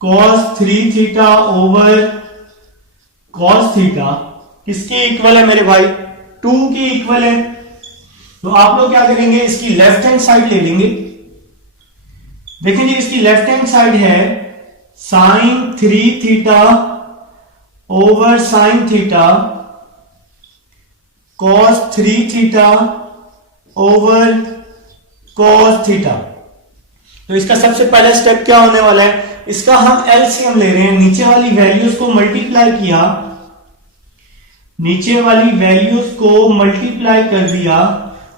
cos 3 theta over cos theta किसके इक्वल है मेरे भाई, 2 के इक्वल है। तो आप लोग क्या करेंगे, इसकी लेफ्ट हैंड साइड ले लेंगे। देखिए जी, इसकी लेफ्ट हैंड साइड है sin 3 theta over sin theta cos 3 theta over cos theta. तो इसका सबसे पहला स्टेप क्या होने वाला है, इसका हम एलसीएम ले रहे हैं, नीचे वाली वैल्यूज को मल्टीप्लाई किया, नीचे वाली वैल्यूज को मल्टीप्लाई कर दिया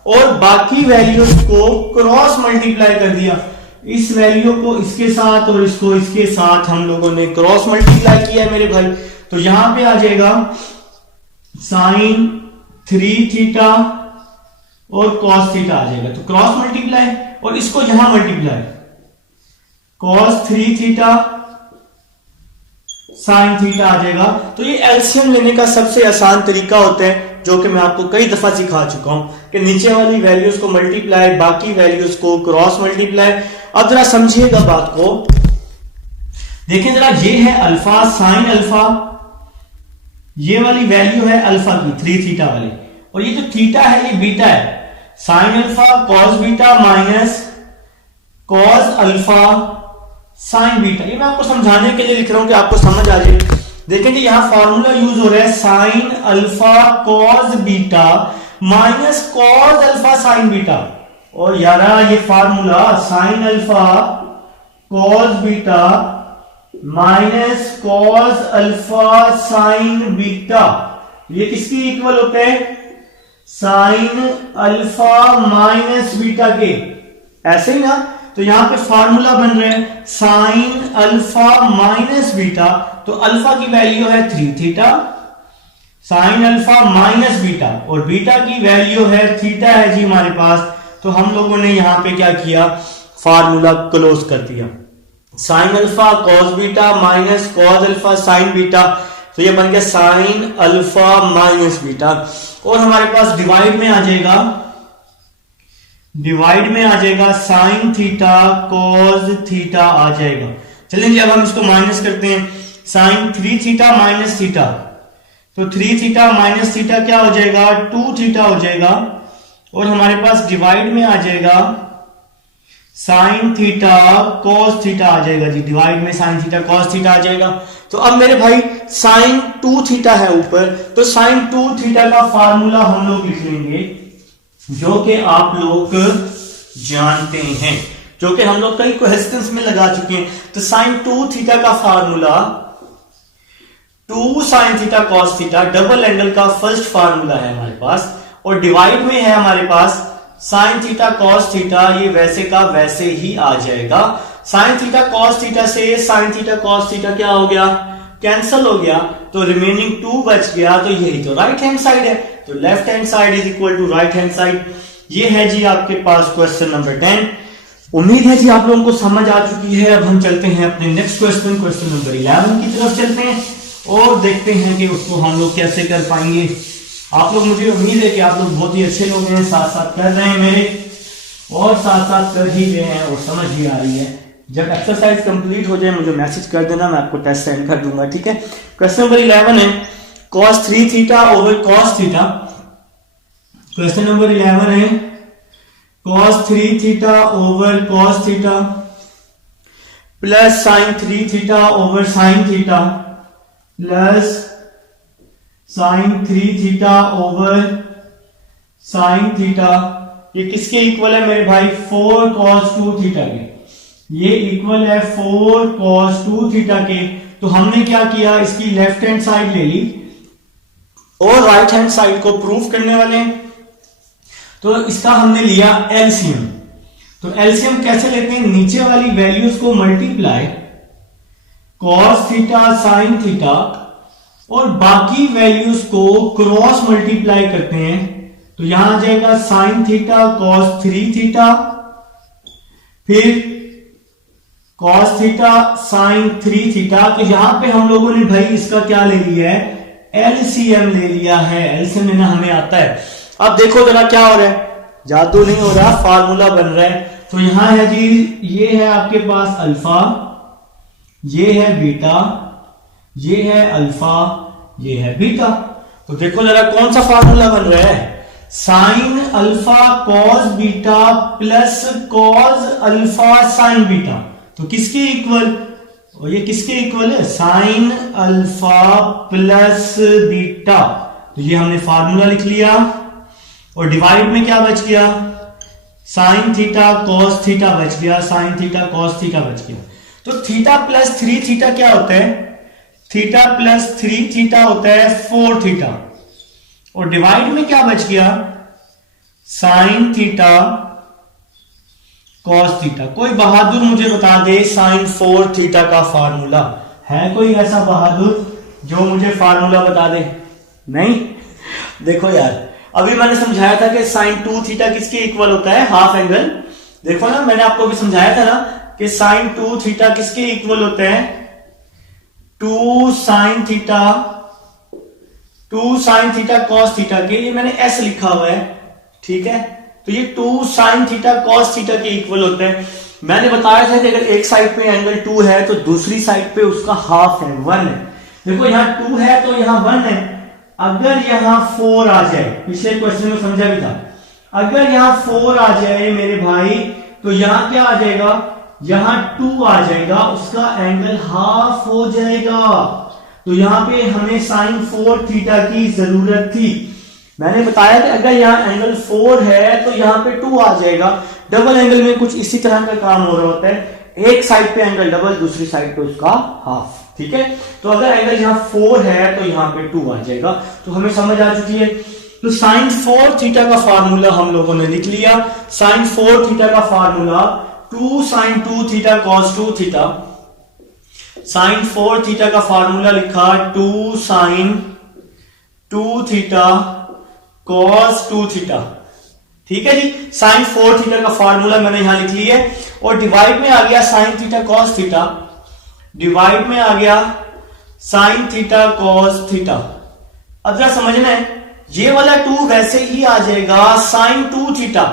और बाकी वैल्यूज को क्रॉस मल्टीप्लाई कर दिया। इस वैल्यू को इसके साथ और इसको इसके साथ हम लोगों ने क्रॉस मल्टीप्लाई किया है मेरे भाई। तो यहां पे आ जाएगा साइन 3 थीटा और कॉस थीटा आ जाएगा। तो क्रॉस मल्टीप्लाई और इसको यहां multiply, cos 3 theta sine theta आ जाएगा। तो ये एलसीएम लेने का सबसे आसान तरीका होता है, जो कि मैं आपको कई दफा सिखा चुका हूं कि नीचे वाली वैल्यूज को मल्टीप्लाई, बाकी वैल्यूज को क्रॉस मल्टीप्लाई। अब जरा समझिएगा बात को, देखें जरा, ये है अल्फा साइन अल्फा, ये वाली वैल्यू है अल्फा की 3 थीटा वाली, और ये जो थीटा है ये बीटा है। Sine alpha cos beta minus cos alpha sine beta. ये मैं आपको समझाने के लिए लिख रहा हूं कि आपको समझ आ जाए। देखें कि यहां फॉर्मूला यूज हो रहा है sine alpha cos beta minus cos alpha sine beta. और यारा ये formula sign alpha cos beta minus cos alpha sine beta, ये किसकी इक्वल होते हैं? साइन अल्फा माइनस बीटा के, ऐसे ही ना। तो यहां पे फार्मूला बन रहा है साइन अल्फा माइनस बीटा, तो अल्फा की वैल्यू है 3 theta, sine alpha minus beta, और बीटा की वैल्यू है थीटा है जी हमारे पास। तो हम लोगों ने यहां पे क्या किया, फार्मूला क्लोज कर दिया, sign alpha cos beta minus cos alpha sine beta. तो ये बन गया साइन अल्फा माइनस बीटा, और हमारे पास डिवाइड में आ जाएगा, डिवाइड में आ जाएगा साइन थीटा कॉस थीटा आ जाएगा। चलिए जी अब हम इसको माइनस करते हैं, साइन 3 थीटा माइनस थीटा, तो 3 थीटा माइनस थीटा क्या हो जाएगा, 2 थीटा हो जाएगा, और हमारे पास डिवाइड में आ जाएगा साइन थीटा कॉस थीटा आ जाएगा जी, डिवाइड में साइन थीटा कॉस थीटा आ जाएगा। तो अब मेरे भाई साइन 2 थीटा है ऊपर, तो साइन 2 थीटा का फार्मूला हम लोग लिख लेंगे, जो कि आप लोग जानते हैं, जो कि हम लोग कई क्वेश्चंस में लगा चुके हैं। तो साइन 2 थीटा का formula 2 sine theta cos theta, double angle का फर्स्ट फार्मूला है हमारे पास, और डिवाइड में है हमारे पास साइन थीटा कॉस थीटा, ये वैसे का वैसे ही आ जाएगा। साइन थीटा कॉस थीटा से साइन थीटा कॉस थीटा क्या हो गया, कैंसल हो गया, तो रिमेनिंग 2 बच गया। तो यही तो राइट हैंड साइड है, तो left hand side is equal to right hand side. ये है जी आपके पास क्वेश्चन नंबर 10। उम्मीद है जी आप लोगों को समझ आ चुकी है। अब हम चलते हैं अपने नेक्स्ट क्वेश्चन, क्वेश्चन नंबर 11 की तरफ चलते हैं और देखते हैं कि उसको हम लोग कैसे कर पाएंगे। आप लोग, मुझे उम्मीद है कि आप लोग बहुत ही अच्छे लोग हैं, साथ साथ कर रहे हैं मेरे, और साथ साथ कर ही रहे हैं और समझ भी आ रही है। जब एक्सरसाइज कंप्लीट हो जाए मुझे मैसेज कर देना, मैं आपको टेस्ट सेंड कर दूंगा, ठीक है। क्वेश्चन नंबर 11 है cos 3 theta over cos theta. Question number 11 है cos 3 theta over cos theta plus sin 3 theta over sin theta plus sin 3 theta over sin theta. ये किसके इक्वल है मेरे भाई, 4 cos 2 थीटा के। ये इक्वल है 4 cos 2 थीटा के। तो हमने क्या किया, इसकी लेफ्ट हैंड साइड ले ली और राइट हैंड साइड को प्रूफ करने वाले हैं, तो इसका हमने लिया एलसीएम। तो एलसीएम कैसे लेते हैं, नीचे वाली वैल्यूज को multiply, cos theta sin theta, और बाकी वैल्यूज को क्रॉस मल्टीप्लाई करते हैं। तो यहां आ जाएगा sin थीटा cos 3 थीटा, फिर cos थीटा sin 3 थीटा। तो यहां पे हम लोगों ने भाई इसका क्या ले लिया है, एलसीएम ले लिया है। एलसीएम लेना हमें आता है। अब देखो जरा क्या हो रहा है, जादू नहीं हो रहा, फार्मूला बन रहा है। तो यहां है जी, ये है आपके पास अल्फा, ये है बीटा, ये है अल्फा, ये है बीटा। तो देखो जरा कौन सा फार्मूला बन रहा है, sine alpha cos beta plus cos alpha sine beta. तो किसके इक्वल, और ये किसके इक्वल है, साइन अल्फा प्लस बीटा। तो ये हमने फार्मूला लिख लिया, और डिवाइड में क्या बच गया, साइन थीटा कॉस थीटा बच गया, साइन थीटा कॉस थीटा बच गया। तो थीटा प्लस 3 थीटा क्या होता है? थीटा प्लस 3 थीटा होता है 4 थीटा, और डिवाइड में क्या बच गया? Sine theta cos theta. कोई बहादुर मुझे बता दे साइन 4 थीटा का फार्मूला है? कोई ऐसा बहादुर जो मुझे फार्मूला बता दे? नहीं? देखो यार, अभी मैंने समझाया था कि साइन 2 थीटा किसके इक्वल होता है? Half angle. देखो ना, मैंने आपको भी समझाया था ना कि साइन 2 थीटा किसके इक्वल होता है? 2 साइन थीटा कॉस थीटा के। ये मैंने एस लिखा हुआ है, ठीक है? तो ये 2 साइन थीटा कॉस थीटा के इक्वल होता है। मैंने बताया था कि अगर एक साइड पे एंगल 2 है तो दूसरी साइड पे उसका हाफ है, 1 है। देखो यहां 2 है तो यहां 1 है। अगर यहां 4 आ जाए, पिछले क्वेश्चन में समझा भी था, अगर यहां 4 आ जाए मेरे भाई, तो यहां क्या आ जाएगा? यहां 2 आ जाएगा, उसका एंगल हाफ हो जाएगा। तो यहां पे हमें साइन 4 थीटा की जरूरत थी। मैंने बताया कि अगर यहां एंगल 4 है तो यहां पे 2 आ जाएगा। डबल एंगल में कुछ इसी तरह का काम हो रहा होता है, एक साइड पे एंगल डबल, दूसरी साइड पे उसका हाफ, ठीक है? तो अगर एंगल यहां 4 है तो यहां पे 2 आ जाएगा। तो हमें समझ आ चुकी है। तो साइन 4 थीटा का फार्मूला हम लोगों ने लिख लिया। साइन 4 थीटा का formula 2 sine 2 theta cos 2 theta. Sine 4 theta का फार्मूला लिखा 2 साइन 2 थीटा कॉस 2 थीटा, ठीक है जी? साइन 4 थीटा का फार्मूला मैंने यहां लिख लिया है, और डिवाइड में आ गया sine theta cos theta, divide में आ गया साइन थीटा कॉस थीटा। अब जरा समझना है, ये वाला 2 वैसे ही आ जाएगा साइन 2 थीटा।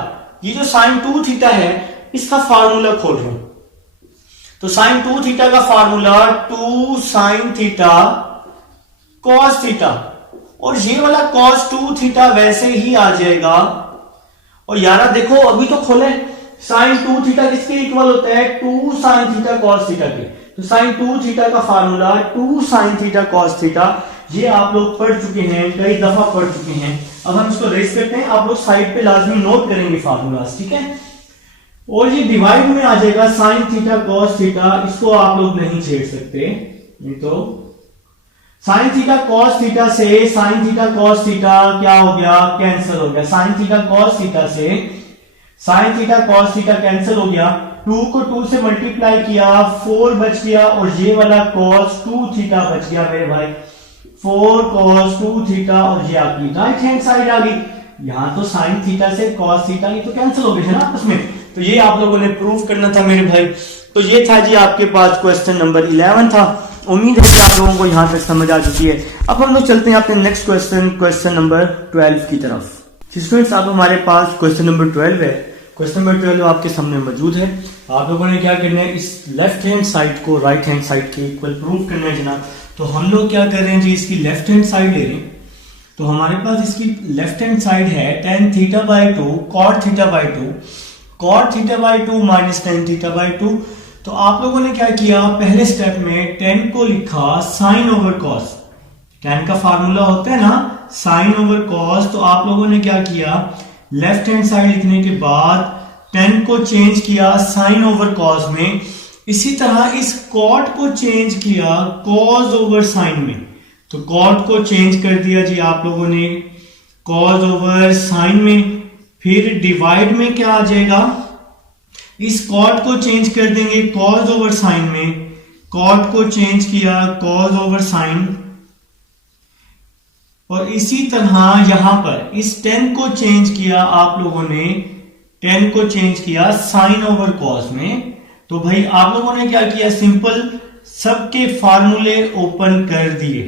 ये जो साइन 2 थीटा है इसका फार्मूला खोल रहा हूं, तो साइन 2 थीटा का formula 2 sine theta cos theta, और ये वाला कॉस 2 थीटा वैसे ही आ जाएगा। और यार देखो, अभी तो खोले, साइन 2 थीटा किसके इक्वल होता है? 2 साइन थीटा कॉस थीटा के। तो साइन 2 थीटा का formula 2 sine theta cos theta, ये आप लोग पढ़ चुके हैं, कई दफा पढ़ चुके हैं। अब हम इसको रेस करते हैं, आप लोग साइड पे लाजमी नोट करेंगे फार्मूलास, ठीक है? और ये डिवाइड में आ जाएगा साइन थीटा कॉस थीटा, इसको आप लोग नहीं छेड़ सकते, नहीं तो साइन थीटा कॉस थीटा से साइन थीटा कॉस थीटा क्या हो गया? कैंसिल हो गया। साइन थीटा कॉस थीटा से sign theta cos theta cancel हो गया। 2 को 2 से मल्टीप्लाई किया, 4 बच गया, और ये वाला कॉस 2 थीटा बच गया मेरे भाई। 4 कॉस 2 थीटा, और ये आपकी राइट हैंड साइड आ गई। यहां तो साइन थीटा से कॉस थीटा, ये तो कैंसिल हो गए थे ना आपस में। तो ये आप लोगों ने प्रूव करना था मेरे भाई। तो ये था जी आपके पास क्वेश्चन नंबर 11 था। उम्मीद है कि आप लोगों को यहां तक समझ आ चुकी है। अब हम लोग चलते हैं अपने नेक्स्ट क्वेश्चन नंबर 12 की तरफ। स्टूडेंट्स, अब हमारे पास क्वेश्चन नंबर 12 है। क्वेश्चन नंबर 12 आपके सामने मौजूद है। आप लोगों ने क्या करना है, इस लेफ्ट हैंड साइड को राइट हैंड साइड के इक्वल प्रूव करना है जनाब। तो हम लोग क्या कर रहे हैं जी, इसकी लेफ्ट हैंड साइड ले रहे हैं। तो हमारे पास इसकी लेफ्ट हैंड साइड है tan theta by 2 cot theta by 2 cot theta by 2 minus tan theta by 2। तो आप लोगों ने क्या किया, पहले स्टेप में tan को लिखा साइन ओवर कॉस। tan का फार्मूला होता है ना साइन ओवर कॉस। तो आप लोगों ने क्या किया, लेफ्ट हैंड साइड लिखने के बाद tan को चेंज किया साइन ओवर कॉस में। इसी तरह इस cot को चेंज किया cos ओवर साइन में। तो cot को चेंज कर दिया जी आप लोगों ने cos ओवर साइन में। फिर डिवाइड में क्या आ जाएगा, इस cot को चेंज कर देंगे cos ओवर साइन में। cot को चेंज किया cos ओवर साइन, और इसी तरह यहां पर इस tan को चेंज किया आप लोगों ने, tan को चेंज किया साइन ओवर cos में। तो भाई आप लोगों ने क्या किया, सिंपल सबके फार्मूले ओपन कर दिए।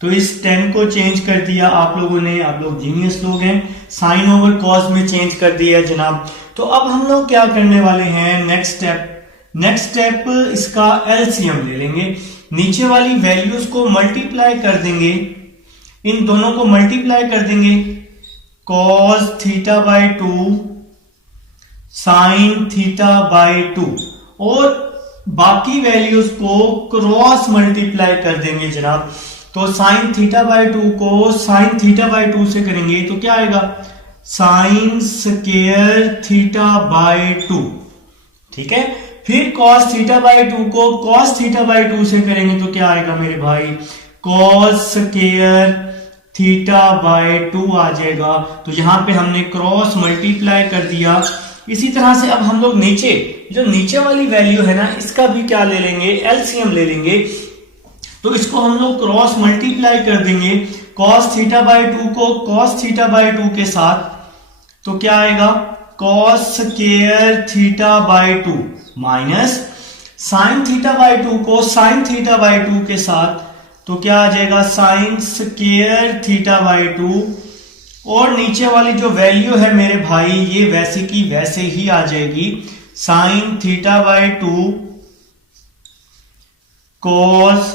तो इस tan को चेंज कर दिया आप लोगों ने, आप लोग जीनियस लोग हैं, साइन ओवर कॉस में चेंज कर दिया जनाब। तो अब हम लोग क्या करने वाले हैं, नेक्स्ट स्टेप इसका एलसीएम ले लेंगे। नीचे वाली वैल्यूज को मल्टीप्लाई कर देंगे, इन दोनों को मल्टीप्लाई कर देंगे। cos theta by 2 sine theta by 2, और बाकी वैल्यूज को क्रॉस मल्टीप्लाई कर देंगे जनाब। तो साइन थीटा बाई 2 को साइन थीटा बाई 2 से करेंगे तो क्या आएगा, साइन स्क्वायर थीटा बाई 2। ठीक है, फिर cos थीटा बाई 2 को cos थीटा बाई 2 से करेंगे तो क्या आएगा मेरे भाई, cos स्क्वायर थीटा बाई 2 आ जाएगा। तो यहां पे हमने क्रॉस मल्टीप्लाई कर दिया। इसी तरह से अब हम लोग नीचे जो नीचे वाली वैल्यू है ना, इसका भी क्या ले लेंगे, एलसीएम ले लेंगे। तो इसको हम लोग क्रॉस मल्टीप्लाई कर देंगे cos थीटा बाई 2 को cos थीटा बाई 2 के साथ, तो क्या आएगा, cos square theta by 2 minus sin theta by 2 को sin थीटा बाई 2 के साथ, तो क्या आ जाएगा, sin स्क्वायर थीटा बाई 2। और नीचे वाली जो वैल्यू है मेरे भाई ये वैसे की वैसे ही आ जाएगी, sin theta by 2 cos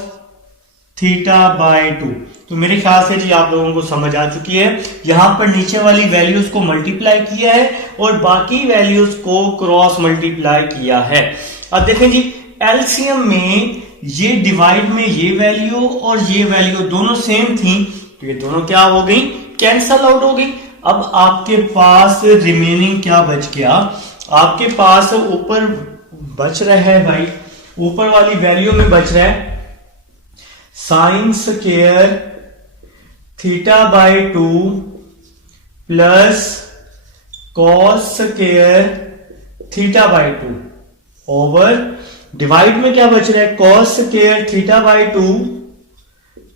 theta by 2। तो मेरे ख्याल से जी आप लोगों को समझ आ चुकी है। यहां पर नीचे वाली वैल्यूज को मल्टीप्लाई किया है और बाकी वैल्यूज को क्रॉस मल्टीप्लाई किया है। अब देखें जी, एलसीएम में ये डिवाइड में ये वैल्यू और ये वैल्यू दोनों सेम थी, तो ये दोनों क्या हो गई, कैंसल आउट हो गई। अब आपके पास रिमेनिंग क्या बच गया, आपके पास ऊपर बच रहा है भाई, ऊपर वाली वैल्यू में बच रहा है sine square theta by 2 plus cos square theta by 2 over divide में क्या बच रहा है, cos square theta by 2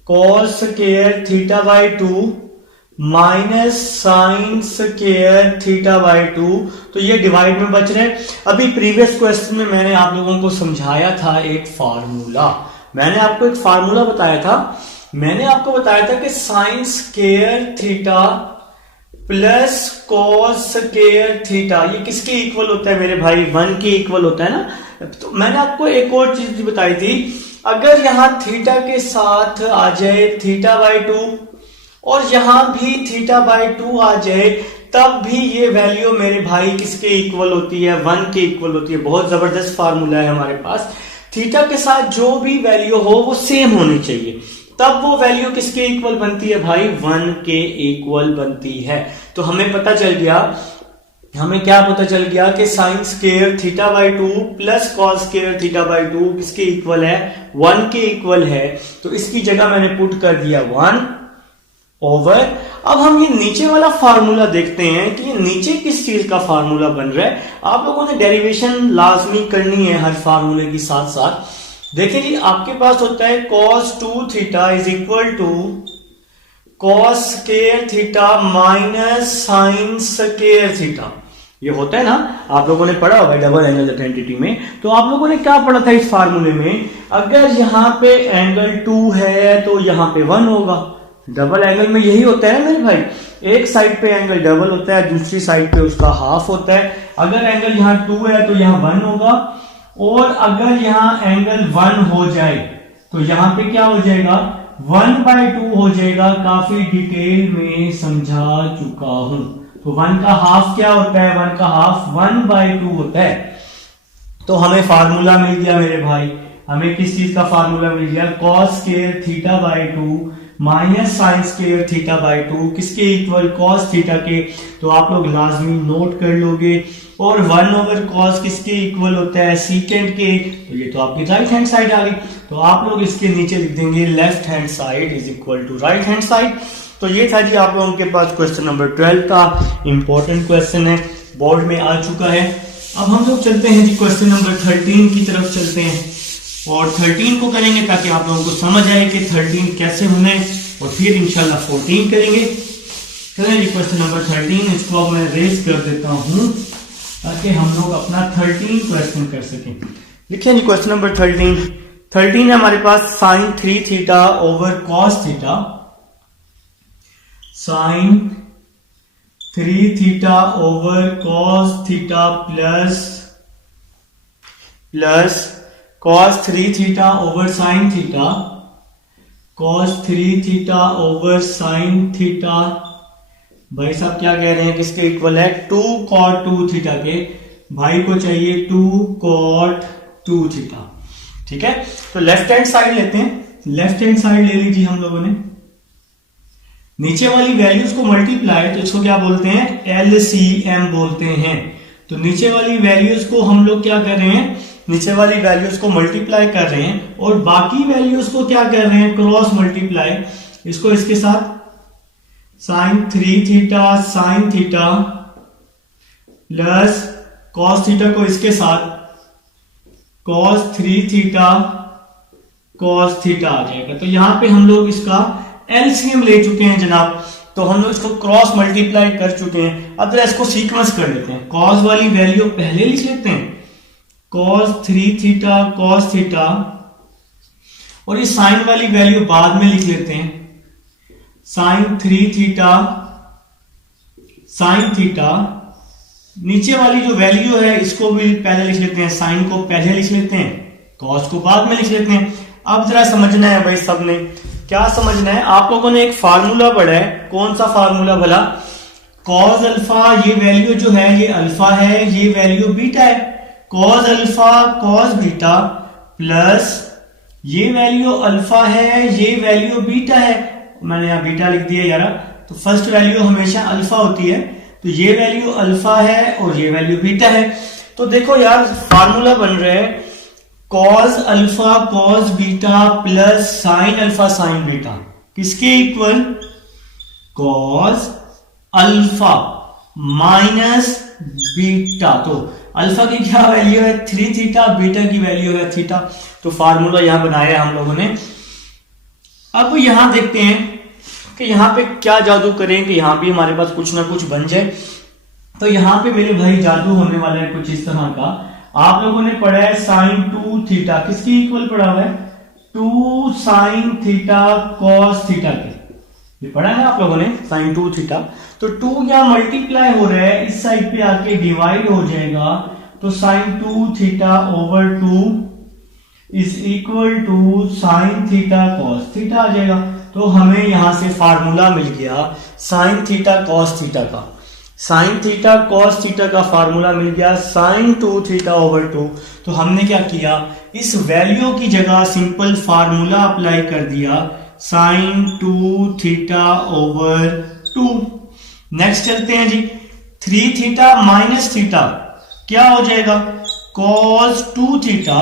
cos square theta by 2 minus sine square theta by 2। तो ये डिवाइड में बच रहे हैं। अभी प्रीवियस क्वेश्चन में मैंने आप लोगों को समझाया था एक फार्मूला, मैंने आपको एक फार्मूला बताया था। मैंने आपको बताया था कि sign square theta plus cos square theta ये किसके इक्वल होता है मेरे भाई, 1 के इक्वल होता है ना। तो मैंने आपको एक और चीज बताई थी, अगर यहां थीटा के साथ आ जाए थीटा बाई 2 और यहां भी थीटा बाई 2 आ जाए, तब भी ये वैल्यू मेरे भाई किसके इक्वल होती है, 1 के इक्वल होती है। बहुत जबरदस्त फार्मूला है हमारे पास। थीटा के साथ जो भी वैल्यू हो वो सेम होनी चाहिए, तब वो वैल्यू किसके इक्वल बनती है भाई, 1 के इक्वल बनती है। तो हमें पता चल गया, हमें क्या पता चल गया कि sign square theta by 2 plus cos square theta by 2 किसके इक्वल है, 1 के इक्वल है। तो इसकी जगह मैंने पुट कर दिया 1 ओवर। अब हम ये नीचे वाला फार्मूला देखते हैं कि ये नीचे किस चीज का फार्मूला बन रहा है। आप लोगों ने डेरिवेशन लाजमी करनी है हर फार्मूले के साथ साथ। देखिए जी, आपके पास होता है cos 2 theta is equal to cos square theta minus sine square theta. ये होता है ना, आप लोगों ने पढ़ा होगा डबल एंगल आइडेंटिटी में। तो आप लोगों ने क्या पढ़ा था इस फार्मूले में, अगर यहां पे एंगल 2 है तो यहां पे 1 होगा। डबल एंगल में यही होता है ना मेरे भाई, एक साइड पे एंगल डबल होता है, दूसरी साइड पे उसका हाफ होता है। अगर एंगल यहाँ 2 है तो यहाँ 1 होगा, और अगर यहाँ एंगल 1 हो जाए तो यहाँ पे क्या हो जाएगा, 1/2 हो जाएगा। काफी डिटेल में समझा चुका हूं। तो 1 का हाफ क्या होता है, 1 का हाफ 1/2 होता है। तो हमें फार्मूला मिल गया मेरे भाई, हमें किस चीज का फार्मूला मिल गया, cos square theta by 2 minus sine square theta by 2 किसके इक्वल, cos थीटा के। तो आप लोग लाजमी नोट कर लोगे। और 1 ओवर cos किसके इक्वल होता है, सीकेंड के। तो ये तो आपकी राइट हैंड साइड आ गई। तो आप लोग इसके नीचे लिख देंगे left hand side is equal to right hand side. तो ये था जी आप लोगों के पास क्वेश्चन नंबर 12 का इंपॉर्टेंट क्वेश्चन है, बोर्ड में आ चुका है। अब हम लोग चलते हैं जी क्वेश्चन नंबर 13 की तरफ चलते हैं, और 13 को करेंगे ताकि आप लोगों को समझ आए कि 13 कैसे होना है, और फिर इंशाल्लाह 14 करेंगे। चलें जी क्वेश्चन नंबर 13, इसको अब मैं रेज कर देता हूं ताकि हम लोग अपना 13 क्वेश्चन कर सकें। लिखिए जी क्वेश्चन नंबर 13 है हमारे पास, sine 3 theta over cos theta, sine 3 theta over cos theta plus cos 3 theta over sine theta, cos 3 theta over sine theta. भाई साहब क्या कह रहे हैं, किसके इक्वल है, 2 cot 2 थीटा के। भाई को चाहिए 2 cot 2 थीटा। ठीक है, तो लेफ्ट हैंड साइड लेते हैं, लेफ्ट हैंड साइड ले लीजिए हम लोगों ने। नीचे वाली वैल्यूज को मल्टीप्लाई, तो इसको क्या बोलते हैं, LCM बोलते हैं। तो नीचे वाली वैल्यूज को हम लोग क्या कर रहे हैं, नीचे वाली वैल्यूज को मल्टीप्लाई कर रहे हैं और बाकी वैल्यूज को क्या कर रहे हैं, क्रॉस मल्टीप्लाई, इसको इसके साथ sine 3 theta sine theta plus cos theta को इसके साथ कॉस 3 थीटा कॉस थीटा आ जाएगा। तो यहां पे हम लोग इसका एलसीएम ले चुके हैं जनाब, तो हम लोग इसको क्रॉस मल्टीप्लाई कर चुके हैं। अब जरा इसको सीक्वेंस कर लेते हैं, कॉस वाली वैल्यू पहले लिख लेते हैं, कॉस 3 थीटा कॉस थीटा, और ये साइन वाली वैल्यू बाद में लिख लेते हैं, साइन 3 थीटा साइन थीटा। नीचे वाली जो वैल्यू है इसको भी पहले लिख लेते हैं, साइन को पहले लिख लेते हैं, कॉस को बाद में लिख लेते हैं। अब जरा समझना है भाई, सबने क्या समझना है, आप लोगों ने एक फार्मूला पढ़ा है, कौन सा फार्मूला भला, कॉस अल्फा, ये वैल्यू जो है ये अल्फा है, ये वैल्यू बीटा है, cos alpha cos beta plus ये वैल्यू अल्फा है, ये वैल्यू बीटा है, मैंने यहां बीटा लिख दिया यार, तो फर्स्ट वैल्यू हमेशा अल्फा होती है, तो ये वैल्यू अल्फा है और ये वैल्यू बीटा है। तो देखो यार फार्मूला बन रहा है cos alpha cos beta plus sine alpha sine beta, किसके equal, cos alpha minus beta. तो अल्फा की क्या वैल्यू है 3 थीटा, बीटा की वैल्यू है थीटा, तो फार्मूला यहां बनाया हम लोगों ने। अब यहां देखते हैं कि यहां पे क्या जादू करें कि यहां भी हमारे पास कुछ ना कुछ बन जाए। तो यहां पे मेरे भाई जादू होने वाला है कुछ इस तरह का, आप लोगों ने पढ़ा है साइन 2 थीटा, किसकी इक्वल पढ़ा हुआ है, 2 साइन थीटा कॉस थीटा के, ये पढ़ा है आप लोगों ने साइन 2 थीटा। तो 2 यहां मल्टीप्लाई हो रहा है, इस साइड पे आके डिवाइड हो जाएगा, तो sine 2 theta over 2 is equal to sine theta cos theta आ जाएगा। तो हमें यहां से फार्मूला मिल गया साइन थीटा कॉस थीटा का, साइन थीटा कॉस थीटा का फार्मूला मिल गया साइन 2 थीटा ओवर 2। तो हमने क्या किया, इस वैल्यू की जगह सिंपल फार्मूला अप्लाई कर दिया, साइन 2 थीटा ओवर 2। नेक्स्ट चलते हैं जी, 3 थीटा माइनस थीटा क्या हो जाएगा, कॉस 2 थीटा,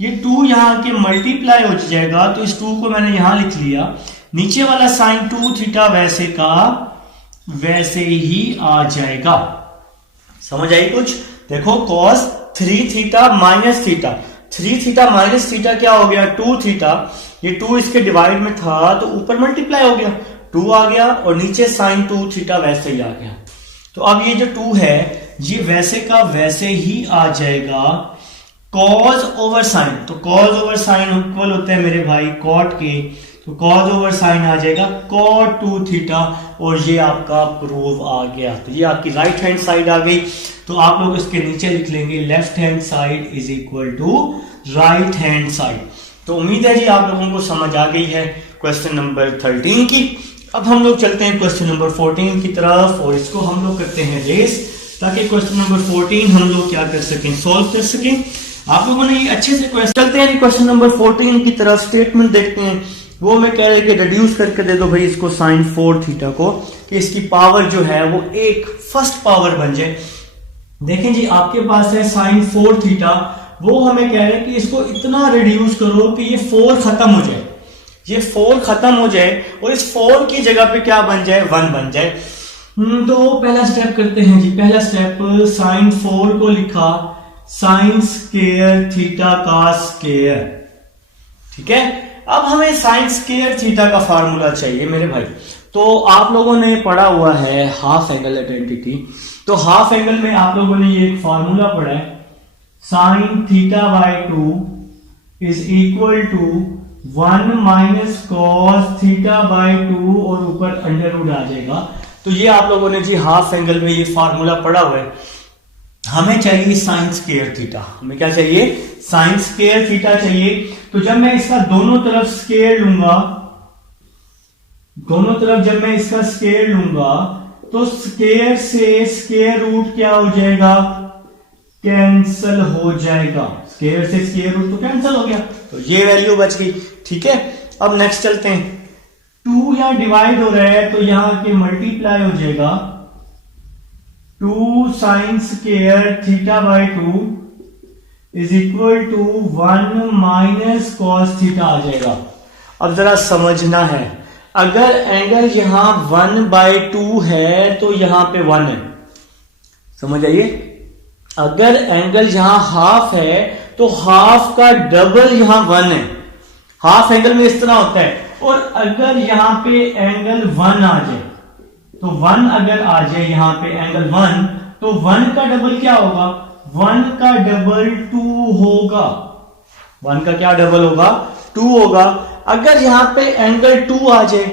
ये 2 यहां के मल्टीप्लाई हो जाएगा, तो इस 2 को मैंने यहां लिख लिया, नीचे वाला साइन 2 थीटा वैसे का वैसे ही आ जाएगा। समझ आई कुछ, देखो cos 3 theta minus theta, 3 theta minus theta क्या हो गया 2 थीटा, ये 2 इसके डिवाइड में था तो ऊपर मल्टीप्लाई हो गया 2 आ गया, और नीचे साइन 2 थीटा वैसे ही आ गया। तो अब ये जो 2 है ये वैसे का वैसे ही आ जाएगा कॉस ओवर साइन, तो कॉस ओवर साइन इक्वल होता है मेरे भाई कॉट के, तो कॉस ओवर साइन आ जाएगा कॉट 2 थीटा, और ये आपका प्रूव आ गया। तो ये आपकी राइट हैंड साइड आ गई, तो आप लोग इसके नीचे लिख लेंगे left hand side is equal to right hand side. तो उम्मीद है जी आप लोगों को समझ आ गई है क्वेश्चन नंबर 13 की। अब हम लोग चलते हैं क्वेश्चन नंबर 14 की तरफ, और इसको हम लोग करते हैं रेस, ताकि क्वेश्चन नंबर 14 हम लोग क्या कर सकें, सोल्व कर सकें। आप लोगों ने ये अच्छे से क्वेश्चन, चलते हैं क्वेश्चन नंबर 14 की तरफ। स्टेटमेंट देखते हैं, वो मैं कह रहे कि रिड्यूस करके दे दो भाई इसको साइन 4 थीटा को, कि इसकी पावर जो है वो एक फर्स्ट पावर बन जाए। देखें जी आपके पास है साइन 4 थीटा, वो हमें कह रहे हैं कि इसको इतना रिड्यूस करो कि ये 4 खत्म हो जाए, ये 4 खत्म हो जाए, और इस 4 की जगह पे क्या बन जाए 1 बन जाए। तो पहला स्टेप करते हैं जी, पहला स्टेप साइन 4 को लिखा साइन स्क्वायर थीटा का स्क्वायर, ठीक है। अब हमें साइन स्क्वायर थीटा का फार्मूला चाहिए मेरे भाई। तो आप लोगों ने पढ़ा हुआ है हाफ एंगल आइडेंटिटी, तो हाफ एंगल में आप लोगों ने ये एक फार्मूला पढ़ा है, sine theta by 2 is equal to 1 minus cos theta by 2, और ऊपर अंडर रूट आ जाएगा। तो ये आप लोगों ने जी हाफ एंगल में ये फार्मूला पढ़ा हुआ है। हमें चाहिए साइन स्क्वायर थीटा, हमें क्या चाहिए, साइन स्क्वायर थीटा चाहिए। तो जब मैं इसका दोनों तरफ स्क्वायर लूंगा, दोनों तरफ जब मैं इसका स्क्वायर लूंगा, तो स्क्वायर से स्क्वायर रूट क्या हो जाएगा, कैंसल हो जाएगा, स्क्वायर से स्क्वायर रूट तो कैंसल हो गया, तो ये वैल्यू बच गई, ठीक है। अब नेक्स्ट चलते हैं, 2 यहां डिवाइड हो रहा है तो यहां के मल्टीप्लाई हो जाएगा 2 sine square theta by 2 is equal to 1 minus cos theta आ जाएगा। अब जरा समझना है, अगर एंगल यहां 1/2 है तो यहां पे 1 है, समझ आइए। अगर एंगल यहां हाफ है तो हाफ का डबल यहां 1 है। हाफ एंगल में इस तरह होता है। और अगर यहां पे एंगल 1 आ जाए तो 1 अगर आ जाए यहां पे एंगल 1, तो 1 का डबल क्या होगा? 1 का डबल 2 होगा। 1 का क्या डबल होगा? 2 होगा। अगर यहां पे एंगल 2 आ जाए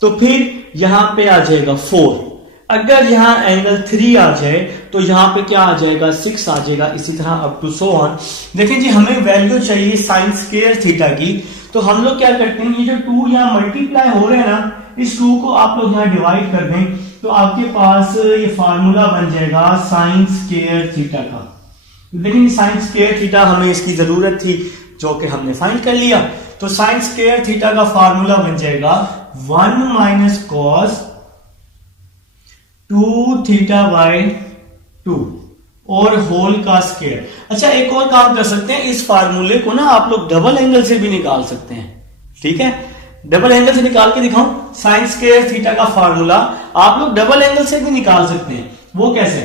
तो फिर यहां पे आ जाएगा 4। अगर यहां एंगल 3 आ जाए तो यहां पे क्या आ जाएगा? 6 आ जाएगा। इसी तरह अप टू सो ऑन। देखिए जी, हमें वैल्यू चाहिए साइन स्क्वायर थीटा की, तो हम लोग क्या करते हैं, ये जो 2 यहां मल्टीप्लाई हो रहे हैं ना, इस 2 को आप लोग यहां डिवाइड कर दें तो आपके पास ये फार्मूला बन जाएगा साइन स्क्वायर थीटा का। लेकिन साइन स्क्वायर थीटा हमें इसकी जरूरत थी, जो कि हमने फाइंड कर लिया। तो साइन स्क्वायर थीटा का फार्मूला बन जाएगा 1 माइनस कॉस 2 थीटा बाय 2 और होल का स्क्वायर। अच्छा, एक और काम कर सकते हैं, इस फार्मूले को ना आप लोग डबल एंगल से भी निकाल सकते हैं। ठीक है, डबल एंगल से निकाल के दिखाऊं। साइन स्क्वायर थीटा का फार्मूला आप लोग डबल एंगल से भी निकाल सकते हैं। वो कैसे?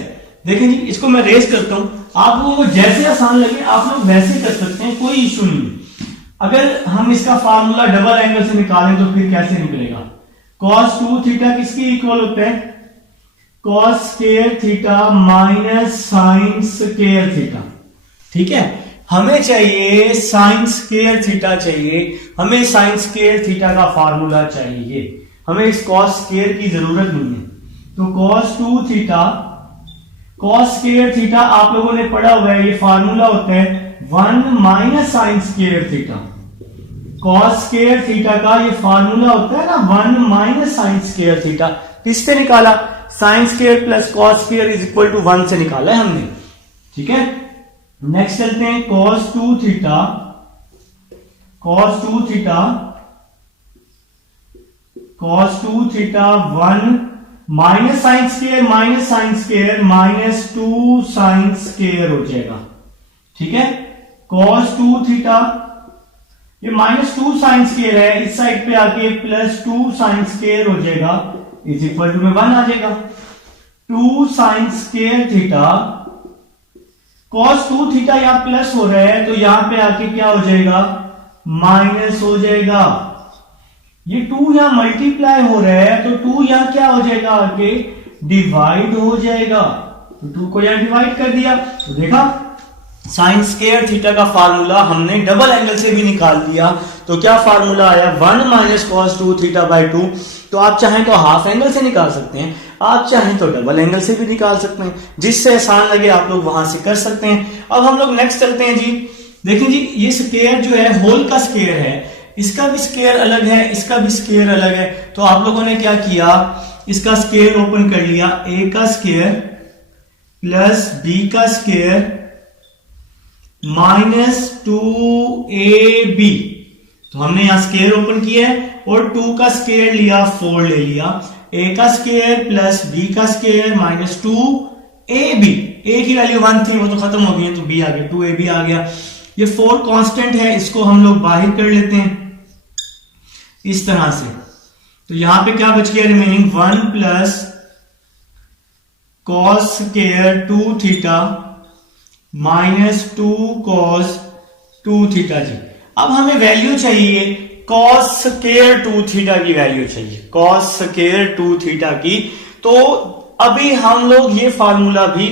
देखिए जी, इसको मैं रेज करता हूं, आप लोगों को जैसे आसान लगे आप लोग वैसे कर सकते हैं, कोई इश्यू नहीं। अगर हम इसका फार्मूला डबल एंगल से निकालें तो फिर कैसे निकलेगा? cos 2 थीटा किसके इक्वल होता है? cos square theta minus sine square theta. ठीक है, हमें चाहिए साइन स्क्वायर थीटा चाहिए, हमें साइन स्क्वायर थीटा का फार्मूला चाहिए, हमें इस cos स्क्वायर की जरूरत नहीं है। तो cos 2 theta, cos square theta आप लोगों ने पढ़ा हुआ है, ये फार्मूला होता है 1 minus sine square theta. cos square theta का ये फार्मूला होता है ना 1 माइनस साइन स्क्वायर थीटा। किससे निकाला? Sine square plus cos square is equal to 1 से निकाला है हमने। ठीक है, नेक्स्ट चलते हैं cos 2 theta, cos 2 theta, cos 2 theta 1 minus sine square minus 2 sine square हो जाएगा। ठीक है, cos 2 थीटा, ये माइनस 2 साइन स्क्वायर है, इस साइड पे आके प्लस 2 साइन स्क्वायर हो जाएगा, इज इक्वल टू में 1 आ जाएगा। 2 sine square theta, cos 2 theta यहां प्लस हो रहा है तो यहां पे आके क्या हो जाएगा? माइनस हो जाएगा। ये 2 यहां मल्टीप्लाई हो रहा है तो 2 यहां क्या हो जाएगा? आगे डिवाइड हो जाएगा। तो 2 को यहां डिवाइड कर दिया तो देखा, साइन स्क्वायर थीटा का फार्मूला हमने डबल एंगल से भी निकाल दिया। तो क्या फार्मूला आया? 1 माइनस कॉस 2 थीटा बाई 2। तो आप चाहें तो हाफ एंगल से निकाल सकते हैं, आप चाहें तो डबल एंगल से भी निकाल सकते हैं, जिससे आसान लगे आप लोग वहां से कर सकते हैं। अब हम लोग नेक्स्ट चलते हैं जी। देखिए जी, ये स्क्वायर जो है होल का स्क्वायर है, इसका भी स्क्वायर अलग है, इसका भी स्क्वायर अलग है। तो आप लोगों ने क्या किया, इसका स्क्वायर ओपन कर लिया, a का स्क्वायर प्लस b का स्क्वायर माइनस 2ab। तो हमने यहां स्क्वायर ओपन किया है और 2 का स्क्वायर लिया, 4 ले लिया। a का स्क्वायर प्लस b का स्क्वायर माइनस 2ab। a की वैल्यू 1 थी, वो तो खत्म हो गई है, तो b आ गया, 2ab आ गया। ये 4 कांस्टेंट है, इसको हम लोग बाहर कर लेते हैं इस तरह से। तो यहां पे क्या बच गया remaining? 1 plus cos square 2 theta minus 2 cos 2 theta जी। अब हमें वैल्यू चाहिए कॉस स्क्वायर 2 थीटा की वैल्यू चाहिए, कॉस स्क्वायर 2 थीटा की। तो अभी हम लोग ये फार्मूला भी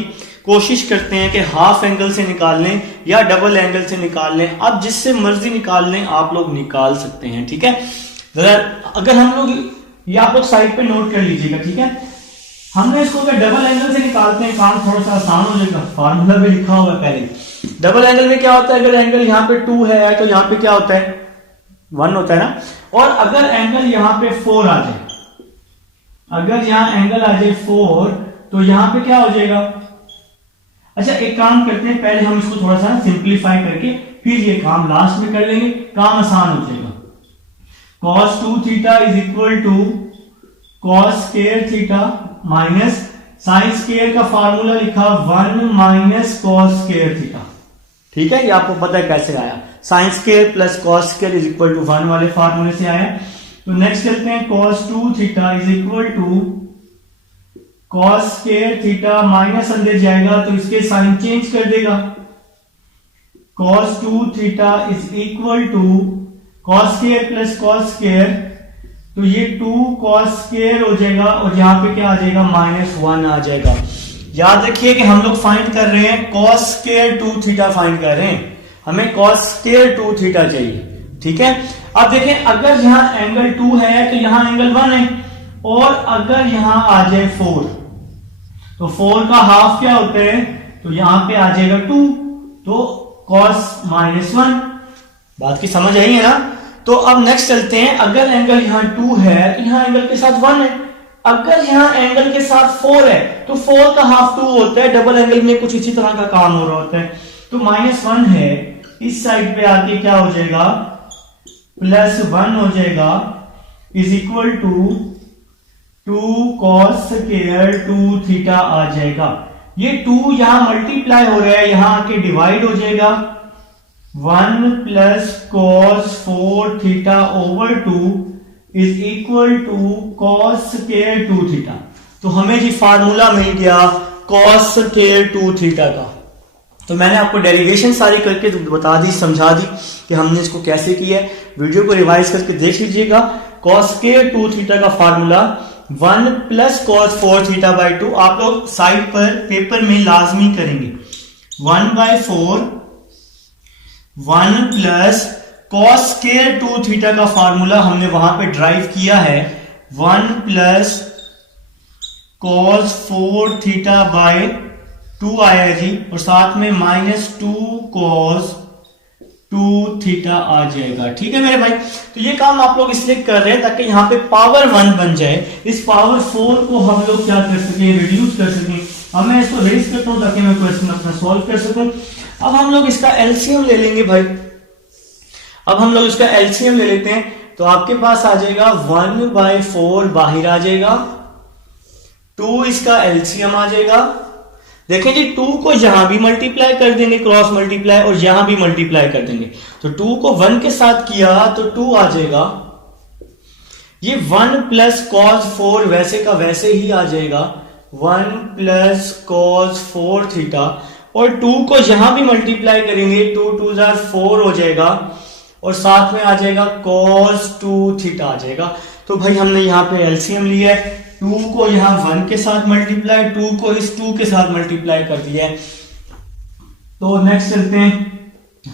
कोशिश करते हैं कि हाफ एंगल से निकाल लें या डबल एंगल से निकाल लें। अब जिससे मर्जी निकाल लें आप लोग निकाल सकते हैं। ठीक है, जरा अगर हम लोग, ये आप लोग साइड पे नोट कर लीजिएगा। ठीक है, हमने इसको अगर डबल एंगल से निकालते हैं काम थोड़ा सा आसान हो जाएगा, फार्मूला में लिखा हुआ है पहले। डबल एंगल में क्या होता है, अगर एंगल यहां पे 2 है तो यहां पे क्या होता है? 1 होता है ना। और अगर एंगल यहां पे 4 आ जाए, अगर यहां एंगल आ जाए 4 तो यहां पे क्या हो जाएगा? अच्छा, एक काम करते हैं, पहले हम इसको थोड़ा सा सिंप्लीफाई करके फिर ये काम लास्ट में कर लेंगे, काम आसान हो जाएगा। cos 2 theta is equal to cos square theta minus sine square का फार्मूला लिखा 1 माइनस cos स्क्वायर थीटा। ठीक है, ये आपको पता है कैसे आया, sine square plus cos square is equal to 1 वाले फार्मूले से आया। तो नेक्स्ट चलते हैं, cos 2 theta is equal to cos square theta, minus अंदर जाएगा तो इसके साइन चेंज कर देगा, cos 2 theta is equal to cos square plus cos square, तो ये 2 cos स्क्वायर हो जाएगा और यहां पे क्या आ जाएगा, -1 आ जाएगा। याद रखिए कि हम लोग फाइंड कर रहे हैं cos स्क्वायर 2 थीटा फाइंड कर रहे हैं, हमें cos स्क्वायर 2 थीटा चाहिए। ठीक है, अब देखें अगर यहां एंगल 2 है तो यहां एंगल 1 है, और अगर यहां आ जाए 4 तो 4 का हाफ क्या होता है, तो यहां पे आ जाएगा 2, तो cos -1। बात की समझ आई है ना। तो अब नेक्स्ट चलते हैं, अगर एंगल यहां 2 है तो यहां एंगल के साथ 1 है, अगर यहां एंगल के साथ 4 है तो 4 का हाफ 2 होता है, डबल एंगल में कुछ इसी तरह का काम हो रहा होता है। तो -1 है, इस साइड पे आके क्या हो जाएगा, +1 हो जाएगा, is equal to 2 cos square 2 theta आ जाएगा। ये 2 यहां मल्टीप्लाई हो रहा है, यहां आके डिवाइड हो जाएगा, 1 plus cos 4 theta over 2 is equal to cos square 2 theta. तो हमें जी फार्मूला मिल गया cos स्क्वायर 2 थीटा का। तो मैंने आपको डेरिवेशन सारी करके बता दी, समझा दी कि हमने इसको कैसे किया है, वीडियो को रिवाइज करके देख लीजिएगा। cos स्क्वायर 2 थीटा का formula 1 plus cos 4 theta by 2, आप लोग साइड पर पेपर में लाजमी करेंगे, 1/4 1 प्लस cos स्क्वायर 2 थीटा का फार्मूला हमने वहां पे ड्राइव किया है, 1 प्लस cos 4 थीटा बाय 2 आया जी, और साथ में -2 cos 2 थीटा आ जाएगा। ठीक है मेरे भाई, तो ये काम आप लोग इसलिए कर रहे हैं ताकि यहाँ पे पावर 1 बन जाए, इस पावर 4 को हम लोग क्या कर सकें, रिड्यूस कर सकें। अब मैं इसको रेज करता हूं ताकि मैं क्वेश्चन अपना सॉल्व कर सकूं। अब हम लोग इसका एलसीएम ले लेंगे भाई, अब हम लोग इसका एलसीएम ले लेते हैं, तो आपके पास आ जाएगा 1/4 बाहर आ जाएगा, 2 इसका एलसीएम आ जाएगा। देखें जी 2 को यहां भी मल्टीप्लाई कर देंगे, क्रॉस मल्टीप्लाई, और यहां भी मल्टीप्लाई कर देंगे, तो 2 को 1 के साथ किया तो 2 आ जाएगा, ये 1 प्लस cos 4 वैसे का वैसे ही आ जाएगा, 1 प्लस cos 4 थीटा, और 2 को यहां भी मल्टीप्लाई करेंगे, 2 2 4 हो जाएगा, और साथ में आ जाएगा cos 2 थीटा आ जाएगा। तो भाई हमने यहाँ पे एलसीएम लिया है, 2 को यहां 1 के साथ मल्टीप्लाई, 2 को इस 2 के साथ मल्टीप्लाई कर दिया है। तो नेक्स्ट चलते हैं,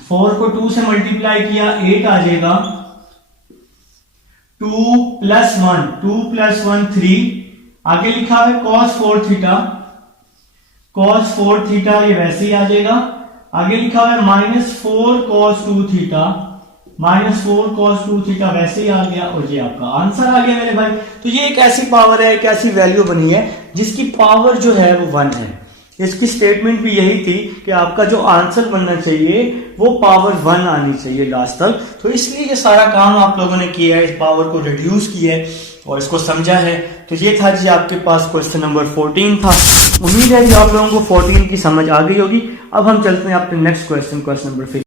4 को 2 से मल्टीप्लाई किया, 8 आ जाएगा, 2 प्लस 1 3, आगे लिखा है cos 4 थीटा, cos 4 थीटा ये वैसे ही आ जाएगा, आगे लिखा है -4 cos 2 थीटा, -4 cos 2 थीटा वैसे ही आ गया, और ये आपका आंसर आ गया मेरे भाई। तो ये एक ऐसी पावर है, एक ऐसी वैल्यू बनी है जिसकी पावर जो है वो 1 है। इसकी स्टेटमेंट भी यही थी कि आपका जो आंसर बनना चाहिए वो पावर 1 आनी चाहिए लास्ट तक। तो इसलिए ये सारा काम आप लोगों ने किया है, इस पावर को रिड्यूस किया है और इसको समझा है। तो ये था जी आपके पास क्वेश्चन नंबर 14 था। उम्मीद है कि आप लोगों को 14 की समझ आ गई होगी। अब हम चलते हैं अपने नेक्स्ट क्वेश्चन नंबर 15।